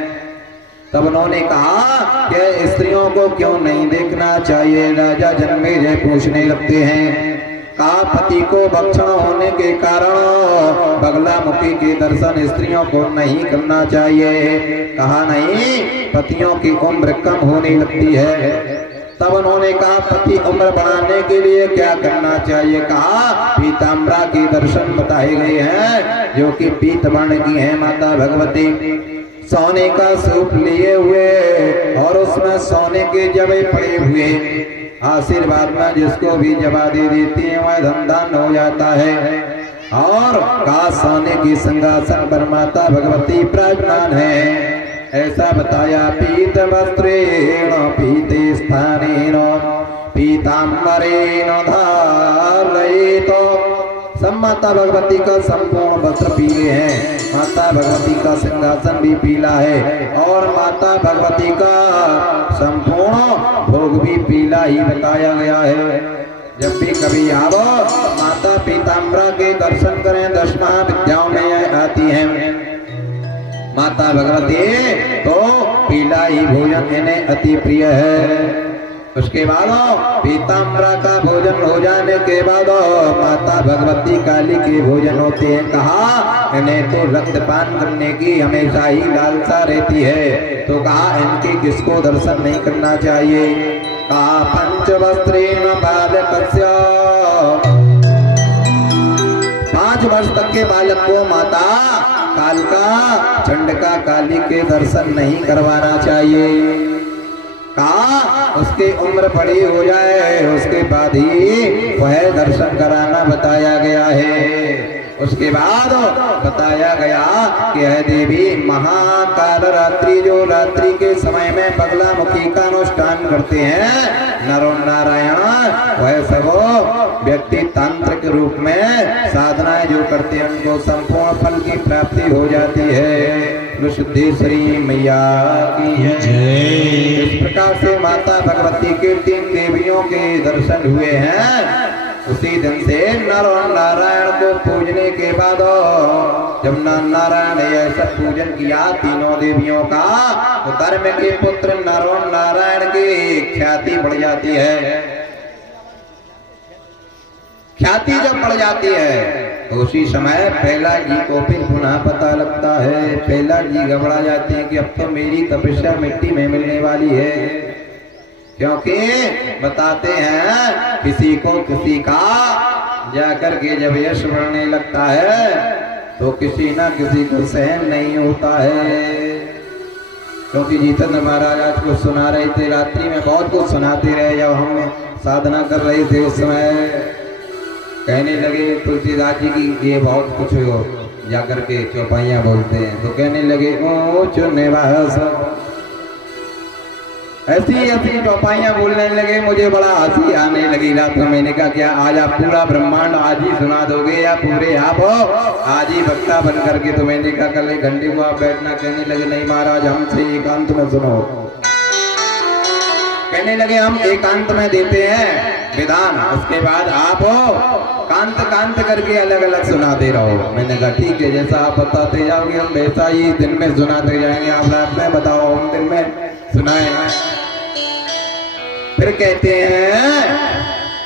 तब उन्होंने कहा कि स्त्रियों को क्यों नहीं देखना चाहिए। राजा जन्मेजय पूछने लगते हैं, कहा पति को भक्षण होने के कारण बगलामुखी के दर्शन स्त्रियों को नहीं करना चाहिए। कहा नहीं, पतियों की उम्र कम होने लगती है। तब उन्होंने कहा पति उम्र बढ़ाने के लिए क्या करना चाहिए। कहा पीताम्बरा के दर्शन बताए गए हैं जो कि पीत वर्ण की है माता भगवती। सोने का सूप लिए हुए और उसमें सोने के जबे पड़े हुए, आशीर्वाद में जिसको भी जबा दे देती है वह धनधान हो जाता है। और का सोने की सिंहासन पर माता भगवती विराजमान है ऐसा बताया। पीत वस्त्रेण पीते स्थानेन पीताम्बरेण धारयेत। सब माता भगवती का संपूर्ण वस्त्र पीले हैं, माता भगवती का सिंहासन भी पीला है और माता भगवती का संपूर्ण भोग भी पीला ही बताया गया है। जब भी कभी आओ माता पीताम्बरा के दर्शन करें। 10 महाविद्याओं में यह आती है माता भगवती, तो पीला ही भोजन इन्हें अति प्रिय है। उसके बाद पीताम्बरा का भोजन हो जाने के बाद माता भगवती काली के भोजन होते हैं। कहा इन्हें तो रक्तपान करने की हमेशा ही लालसा रहती है, तो कहा इनके किसको दर्शन नहीं करना चाहिए। कहा पंचवस्त्रेण बालकस्य, 5 वर्ष तक के बालक को माता कालका चंडिका काली के दर्शन नहीं करवाना चाहिए। कहा उसकी उम्र बड़ी हो जाए उसके बाद ही वह दर्शन कराना बताया गया है। उसके बाद बताया गया कि यह देवी महाकाल रात्रि, जो रात्रि के समय में बगलामुखी का अनुष्ठान करते हैं नर और नारायण, वह सब व्यक्ति तांत्रिक रूप में साधनाएं जो करते हैं उनको संपूर्ण फल की प्राप्ति हो जाती है। सिद्धेश्वरी मैया की जय। इस प्रकार से माता भगवती के 3 देवियों के दर्शन हुए हैं। उसी दिन से नर और नारायण को पूजने के बाद जब नर नारायण ने ऐसा पूजन किया तीनों देवियों का, तो धर्म के पुत्र नर और नारायण की ख्याति बढ़ जाती है। ख्याति जब बढ़ जाती है तो उसी समय प्रहलाद जी को फिर पुनः पता लगता है। प्रहलाद जी घबरा जाते हैं कि अब तो मेरी तपस्या मिट्टी में मिलने वाली है, क्योंकि बताते हैं किसी को किसी का जाकर के जब यश बढ़ने लगता है तो किसी ना किसी को सहन नहीं होता है। क्योंकि जितेंद्र महाराज आज को सुना रहे थे, रात्रि में बहुत कुछ सुनाते रहे। जब हम साधना कर रहे थे उस समय कहने लगे तुलसीदास जी की ये बहुत कुछ हो जाकर के चौपाइयाँ बोलते हैं, तो कहने लगे ओ चुनने ऐसी चौपाइयाँ बोलने लगे। मुझे बड़ा हंसी आने लगी रात में। मैंने कहा क्या आज आप पूरा ब्रह्मांड आज ही सुना दोगे या पूरे आप आज ही वक्ता बन करके? तो मैंने कहा कल 1 घंटे को आप बैठना। कहने लगे नहीं महाराज हमसे एकांत में सुनो। कहने लगे हम एकांत में देते हैं विधान, उसके बाद आप कांत करके अलग अलग सुनाते रहो। मैंने कहा ठीक है, जैसा आप बताते जाओगे हम वैसा ही दिन में सुनाते जाएंगे। आप रात में बताओ हम दिन में सुनाए। फिर कहते हैं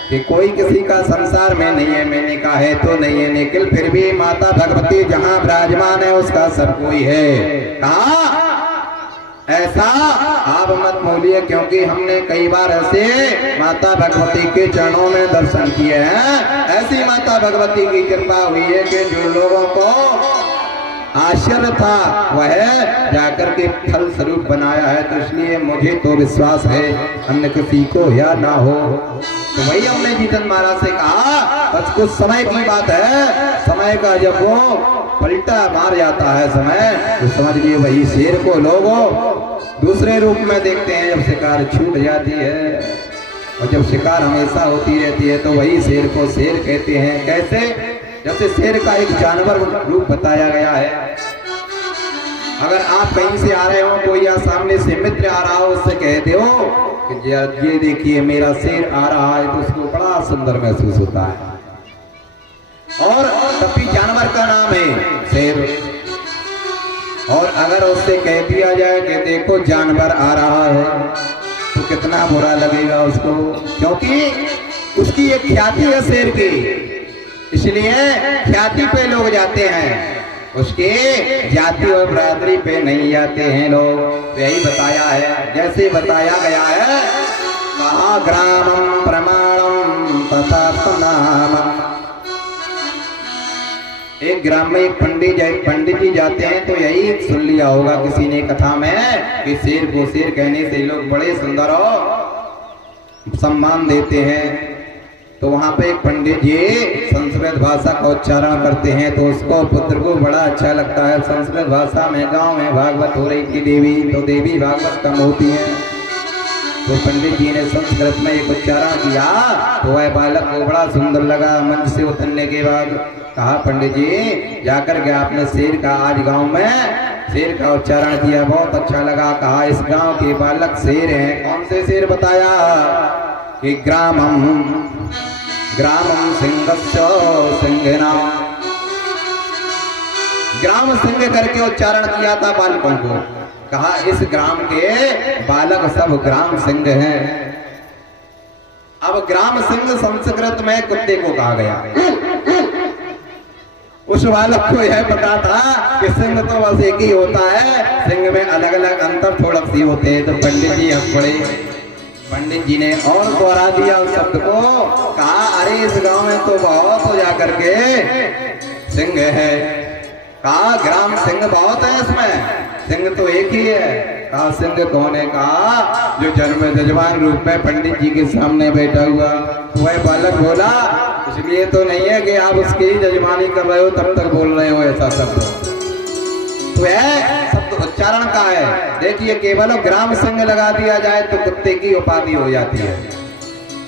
कि कोई किसी का संसार में नहीं है। मैंने कहा है तो नहीं है, लेकिन फिर भी माता भगवती जहां विराजमान है उसका सब कोई है। कहा ऐसा आप मत बोलिए, क्योंकि हमने कई बार ऐसे माता भगवती के चरणों में दर्शन किए हैं। ऐसी माता भगवती की कृपा हुई है कि जो लोगों को आश्चर्य था वह जाकर के फल स्वरूप बनाया है। तो इसलिए मुझे तो विश्वास है अन्य किसी को या ना हो। तो वही हमने जीतन महाराज से कहा बस कुछ समय की बात है। समय का जब वो पलटा मार जाता है समय, तो समझिए वही शेर को लोग दूसरे रूप में देखते हैं। जब शिकार छूट जाती है और जब शिकार हमेशा होती रहती है तो वही शेर को शेर कहते हैं। कैसे? जैसे शेर का एक जानवर रूप बताया गया है। अगर आप कहीं से आ रहे हो, कोई या सामने से मित्र आ रहा हो, उससे कहते हो कि ये देखिए मेरा शेर आ रहा है, तो उसको बड़ा सुंदर महसूस होता है। और तभी जानवर का नाम है शेर। और अगर उससे कह दिया जाए कि देखो जानवर आ रहा है, तो कितना बुरा लगेगा उसको, क्योंकि उसकी एक ख्याति है शेर की। इसलिए ख्याति पे लोग जाते हैं, उसके जाति और बरादरी पे नहीं जाते हैं लोग। यही बताया है, जैसे बताया गया है कहा ग्रामम प्रमाणम तथा प्रणाम। एक ग्राम में एक पंडित जी जाते हैं, तो यही सुन लिया होगा किसी ने कथा में कि शेर को शेर कहने से लोग बड़े सुंदर और सम्मान देते हैं। तो वहां पे एक पंडित जी संस्कृत भाषा का उच्चारण करते हैं, तो उसको पुत्र को बड़ा अच्छा लगता है। संस्कृत भाषा में गांव में भागवत हो रही थी देवी, तो देवी भागवत कम होती है, तो पंडित जी ने संस्कृत में एक उच्चारण किया, तो वह बालक को बड़ा सुंदर लगा। मंच से उतरने के बाद कहा पंडित जी जाकर के आपने शेर का आज गांव में शेर का उच्चारण किया, बहुत अच्छा लगा। कहा इस गांव के बालक शेर हैं। कौन से शेर? बताया कि ग्रामम सिंहस्य सिंहना। ग्राम सिंह करके उच्चारण किया था बालकों को। कहा इस ग्राम के बालक सब ग्राम सिंह हैं। अब ग्राम सिंह संस्कृत में कुत्ते को कहा गया। उस बालक को यह पता था कि सिंह तो बस एक ही होता है, सिंह में अलग अलग अंतर थोड़ा सी होते हैं। तो पंडित जी हंस पड़े। पंडित जी ने और दोहरा दिया उस शब्द को। कहा अरे इस गांव में तो बहुत हो जा करके सिंह है। कहा ग्राम सिंह बहुत है, इसमें सिंह तो एक ही है। कहा सिंह कौन है? कहा जो जन्म जजमान रूप में पंडित जी के सामने बैठा हुआ। वह बालक बोला इसलिए तो नहीं है कि आप उसकी जजमानी कर रहे हो तब तक बोल रहे हो ऐसा शब्द, तो है शब्द उच्चारण का है। देखिए केवल ग्राम सिंह लगा दिया जाए तो कुत्ते की उपाधि हो जाती है,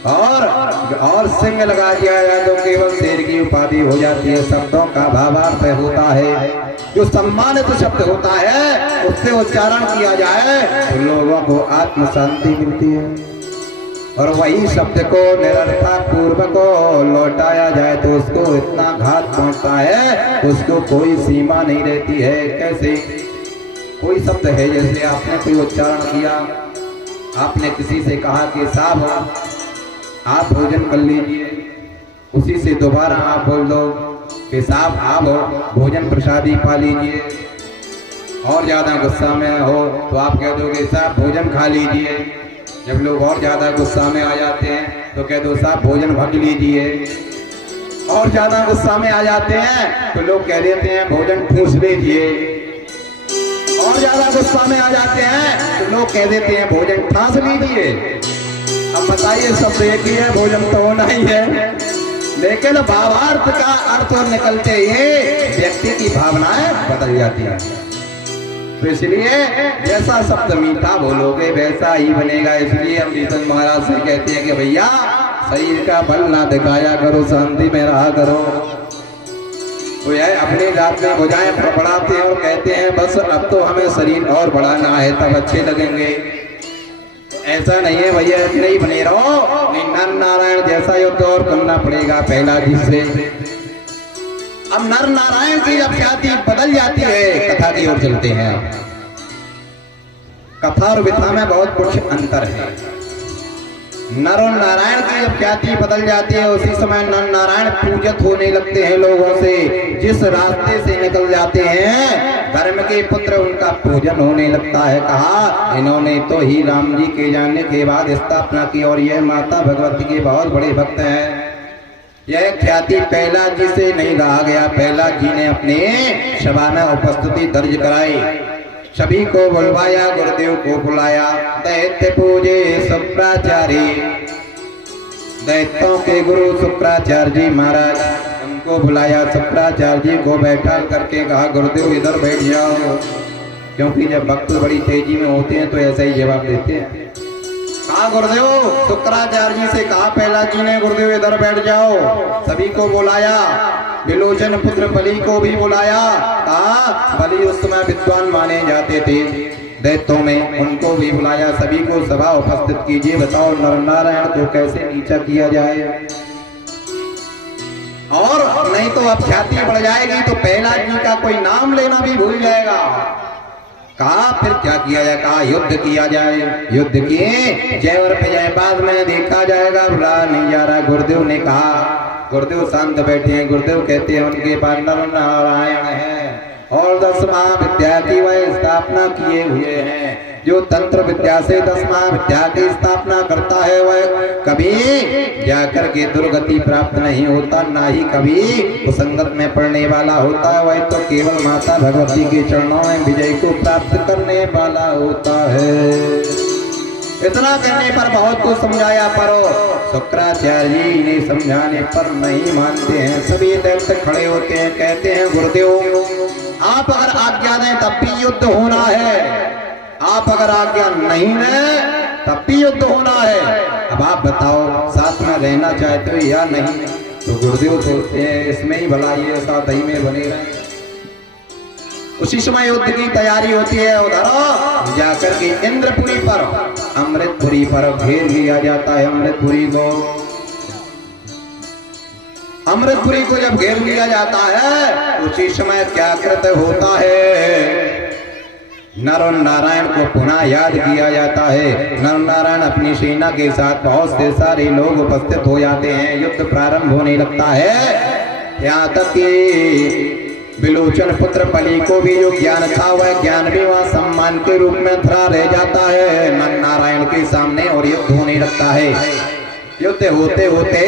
और सिंह लगा दिया जाए तो केवल शेर की उपाधि हो जाती है। शब्दों का भावार्थ होता है, जो सम्मानित शब्द होता है उससे उच्चारण किया जाए तो लोगों को आत्म शांति मिलती है, और वही शब्द को निरर्थक पूर्व को लौटाया जाए तो उसको इतना घात पहुंचता है उसको कोई सीमा नहीं रहती है। कैसे? कोई शब्द है, जैसे आपने कोई उच्चारण किया, आपने किसी से कहा कि साहब आप भोजन कर लीजिए, उसी से दोबारा आप बोल दो कि साहब आप भोजन प्रसादी पा लीजिए, और ज्यादा गुस्सा में हो तो आप कह दो कि साहब भोजन खा लीजिए। जब लोग और ज्यादा गुस्सा में आ जाते हैं तो कह दो साहब भोजन भग लीजिए, और ज्यादा गुस्सा में आ जाते हैं तो लोग कह देते हैं भोजन ठूस लीजिए, और ज्यादा गुस्सा में आ जाते हैं तो लोग कह देते हैं भोजन ठास लीजिए। अब बताइए शब्द एक ही है, भोजन तो होना ही है, लेकिन भावार्थ का अर्थ निकलते ही व्यक्ति की भावनाएं बदल जाती हैं। तो इसलिए जैसा शब्द मीठा बोलोगे वैसा ही बनेगा। इसलिए हम जीतन महाराज से कहते हैं कि भैया शरीर का बल ना दिखाया करो, शांति में रहा करो। तो यह अपनी जात में भुजाएं बढ़ाते हैं और कहते हैं बस अब तो हमें शरीर और बढ़ाना है तब अच्छे लगेंगे। ऐसा नहीं है भैया, इतने ही बने रहो, नहीं नर नारायण जैसा युद्ध और करना पड़ेगा पहला जिससे। अब नर नारायण की जब ख्याति बदल जाती है, कथा की ओर चलते हैं। कथा और विथा में बहुत कुछ अंतर है। नर और नारायण की जब ख्याति बदल जाती है उसी समय नर नारायण पूजित होने लगते हैं लोगों से। जिस रास्ते से निकल जाते हैं धर्म के पुत्र उनका पूजन होने लगता है। कहा इन्होंने तो ही राम जी के जानने के बाद स्थापना की, और यह माता भगवती के बहुत बड़े भक्त हैं। यह ख्याति पहला जी से नहीं रहा गया। पहला जी ने अपने सभा में उपस्थिति दर्ज कराई, सभी को बुलवाया, गुरुदेव को बुलाया। दैत्य पूजे शुक्राचार्य, दैत्यों के गुरु शुक्राचार्य जी महाराज, उनको बुलाया। शुक्राचार्य जी को बैठा करके कहा गुरुदेव इधर बैठ जाओ, क्योंकि जब भक्त बड़ी तेजी में होते हैं तो ऐसा ही जवाब देते हैं। कहा गुरुदेव, शुक्राचार्य जी से कहा पहला जी ने गुरुदेव इधर बैठ जाओ, सभी को बुलाया। विलोचन पुत्र बलि को भी बुलाया। कहा बलि उस समय विद्वान माने जाते थे दैत्यों में, उनको भी बुलाया। सभी को सभा उपस्थित कीजिए, बताओ नर नारायण को कैसे नीचा किया जाए, और नहीं तो अब ख्याति बढ़ जाएगी तो पहला जी का कोई नाम लेना भी भूल जाएगा। कहा फिर क्या किया जाए? कहा युद्ध किया जाए। युद्ध किए, जय और विजय बाद में देखा जाएगा, बुला नहीं जा रहा। गुरुदेव ने कहा, गुरुदेव शांत बैठे हैं। गुरुदेव कहते हैं उनके पास नर नारायण है और 10 महाविद्या की वह स्थापना किए हुए हैं। जो तंत्र विद्या से 10 महाविद्या की स्थापना करता है वह कभी जाकर के दुर्गति प्राप्त नहीं होता, ना ही कभी कुसंगत में पड़ने वाला होता है। वह तो केवल माता भगवती के चरणों में विजय को प्राप्त करने वाला होता है। इतना कहने पर बहुत कुछ समझाया, पर शुक्राचार्य जी ने समझाने पर नहीं मानते हैं। सभी दैत्य खड़े होते हैं, कहते हैं गुरुदेव आप अगर आज्ञा दें तब भी युद्ध होना है, आप अगर आज्ञा नहीं दें तब भी युद्ध होना है। अब आप बताओ साथ में रहना चाहते हो या नहीं? तो गुरुदेव सोचते हैं इसमें ही भला ये साथ ही में बने रहे। उसी समय युद्ध की तैयारी होती है। उधर जाकर के इंद्रपुरी पर, अमृतपुरी पर घेर लिया जाता है। अमृतपुरी को जब घेर लिया जाता है उसी समय क्या कृत्य होता है? नर और नारायण को पुनः याद किया जाता है। नर नारायण अपनी सेना के साथ बहुत से सारे लोग उपस्थित हो जाते हैं। युद्ध प्रारंभ होने लगता है। यहाँ तक कि विलोचन पुत्र बलि को भी जो ज्ञान था वह ज्ञान भी वहाँ सम्मान के रूप में धरा रह जाता है नर नारायण के सामने, और युद्ध होने लगता है। युद्ध होते होते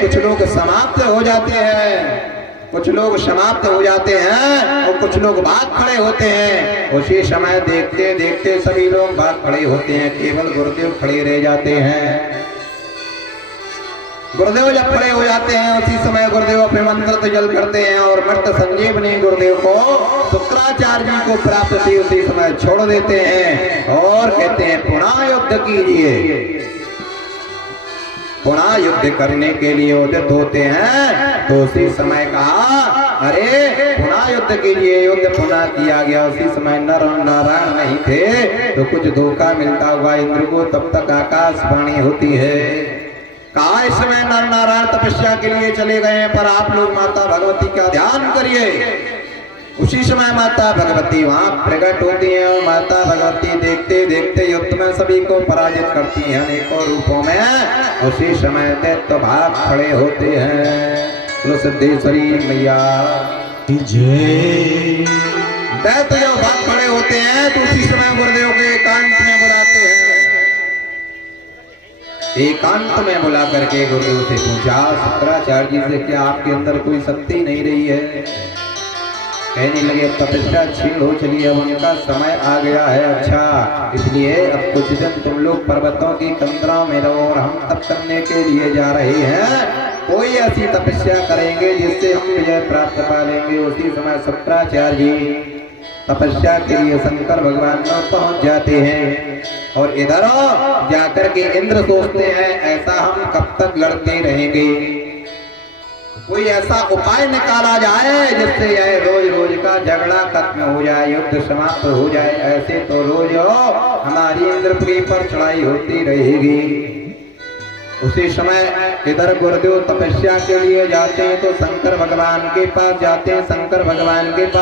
कुछ लोग समाप्त हो जाते हैं, कुछ लोग समाप्त हो जाते हैं और कुछ लोग भाग खड़े होते हैं। उसी समय देखते देखते सभी लोग भाग खड़े होते हैं, केवल गुरुदेव खड़े रह जाते हैं। गुरुदेव जब खड़े हो जाते हैं उसी समय गुरुदेव अपने मंत्र जल करते हैं और मृत संजीवनी गुरुदेव को शुक्राचार्य जी को प्राप्त थी उसी समय छोड़ देते हैं और कहते हैं पुनः युद्ध कीजिए। पुनः युद्ध करने के लिए उदित होते हैं तो उसी समय कहा अरे पुनः युद्ध कीजिए। युद्ध पुनः किया गया। उसी समय नर और नारायण नहीं थे तो कुछ धोखा मिलता हुआ इंद्र को तब तक आकाशवाणी होती है। कहा इस समय नर नारायण तपस्या के लिए चले गए हैं पर आप लोग माता भगवती का ध्यान करिए। उसी समय माता भगवती वहां प्रकट होती है और माता भगवती देखते देखते युद्ध में सभी को पराजित करती हैं अनेकों रूपों में। उसी समय दैत्य भाग खड़े होते हैं। सिद्धेश्वरी मैया जय। दैत्य जो भाग खड़े होते हैं तो उसी समय गुरुदेव के एकांत में बुलाते हैं। एकांत में बुला करके गुरुदेव से पूछा शुक्राचार्य जी से क्या आपके अंदर कोई शक्ति नहीं रही है? कहने लगे तपस्या छीन हो चली, अब उनका समय आ गया है। अच्छा इसलिए अब कुछ दिन तुम लोग पर्वतों की तंद्रा में रहो और हम तप करने के लिए जा रहे हैं। कोई ऐसी तपस्या करेंगे जिससे हम विजय प्राप्त पा लेंगे। उसी समय शुक्राचार्य जी तपस्या के लिए शंकर भगवान में पहुंच जाते हैं और इधर जाकर के इंद्र सोचते हैं ऐसा हम कब तक लड़ते रहेंगे, कोई ऐसा उपाय निकाला जाए जिससे यह रोज रोज का झगड़ा खत्म हो जाए, युद्ध समाप्त हो जाए। ऐसे तो रोज हमारी इंद्रपुरी पर चढ़ाई होती रहेगी। उसी समय इधर गुरुदेव तपस्या के लिए जाते हैं तो शंकर भगवान के पास जाते हैं। शंकर भगवान के पास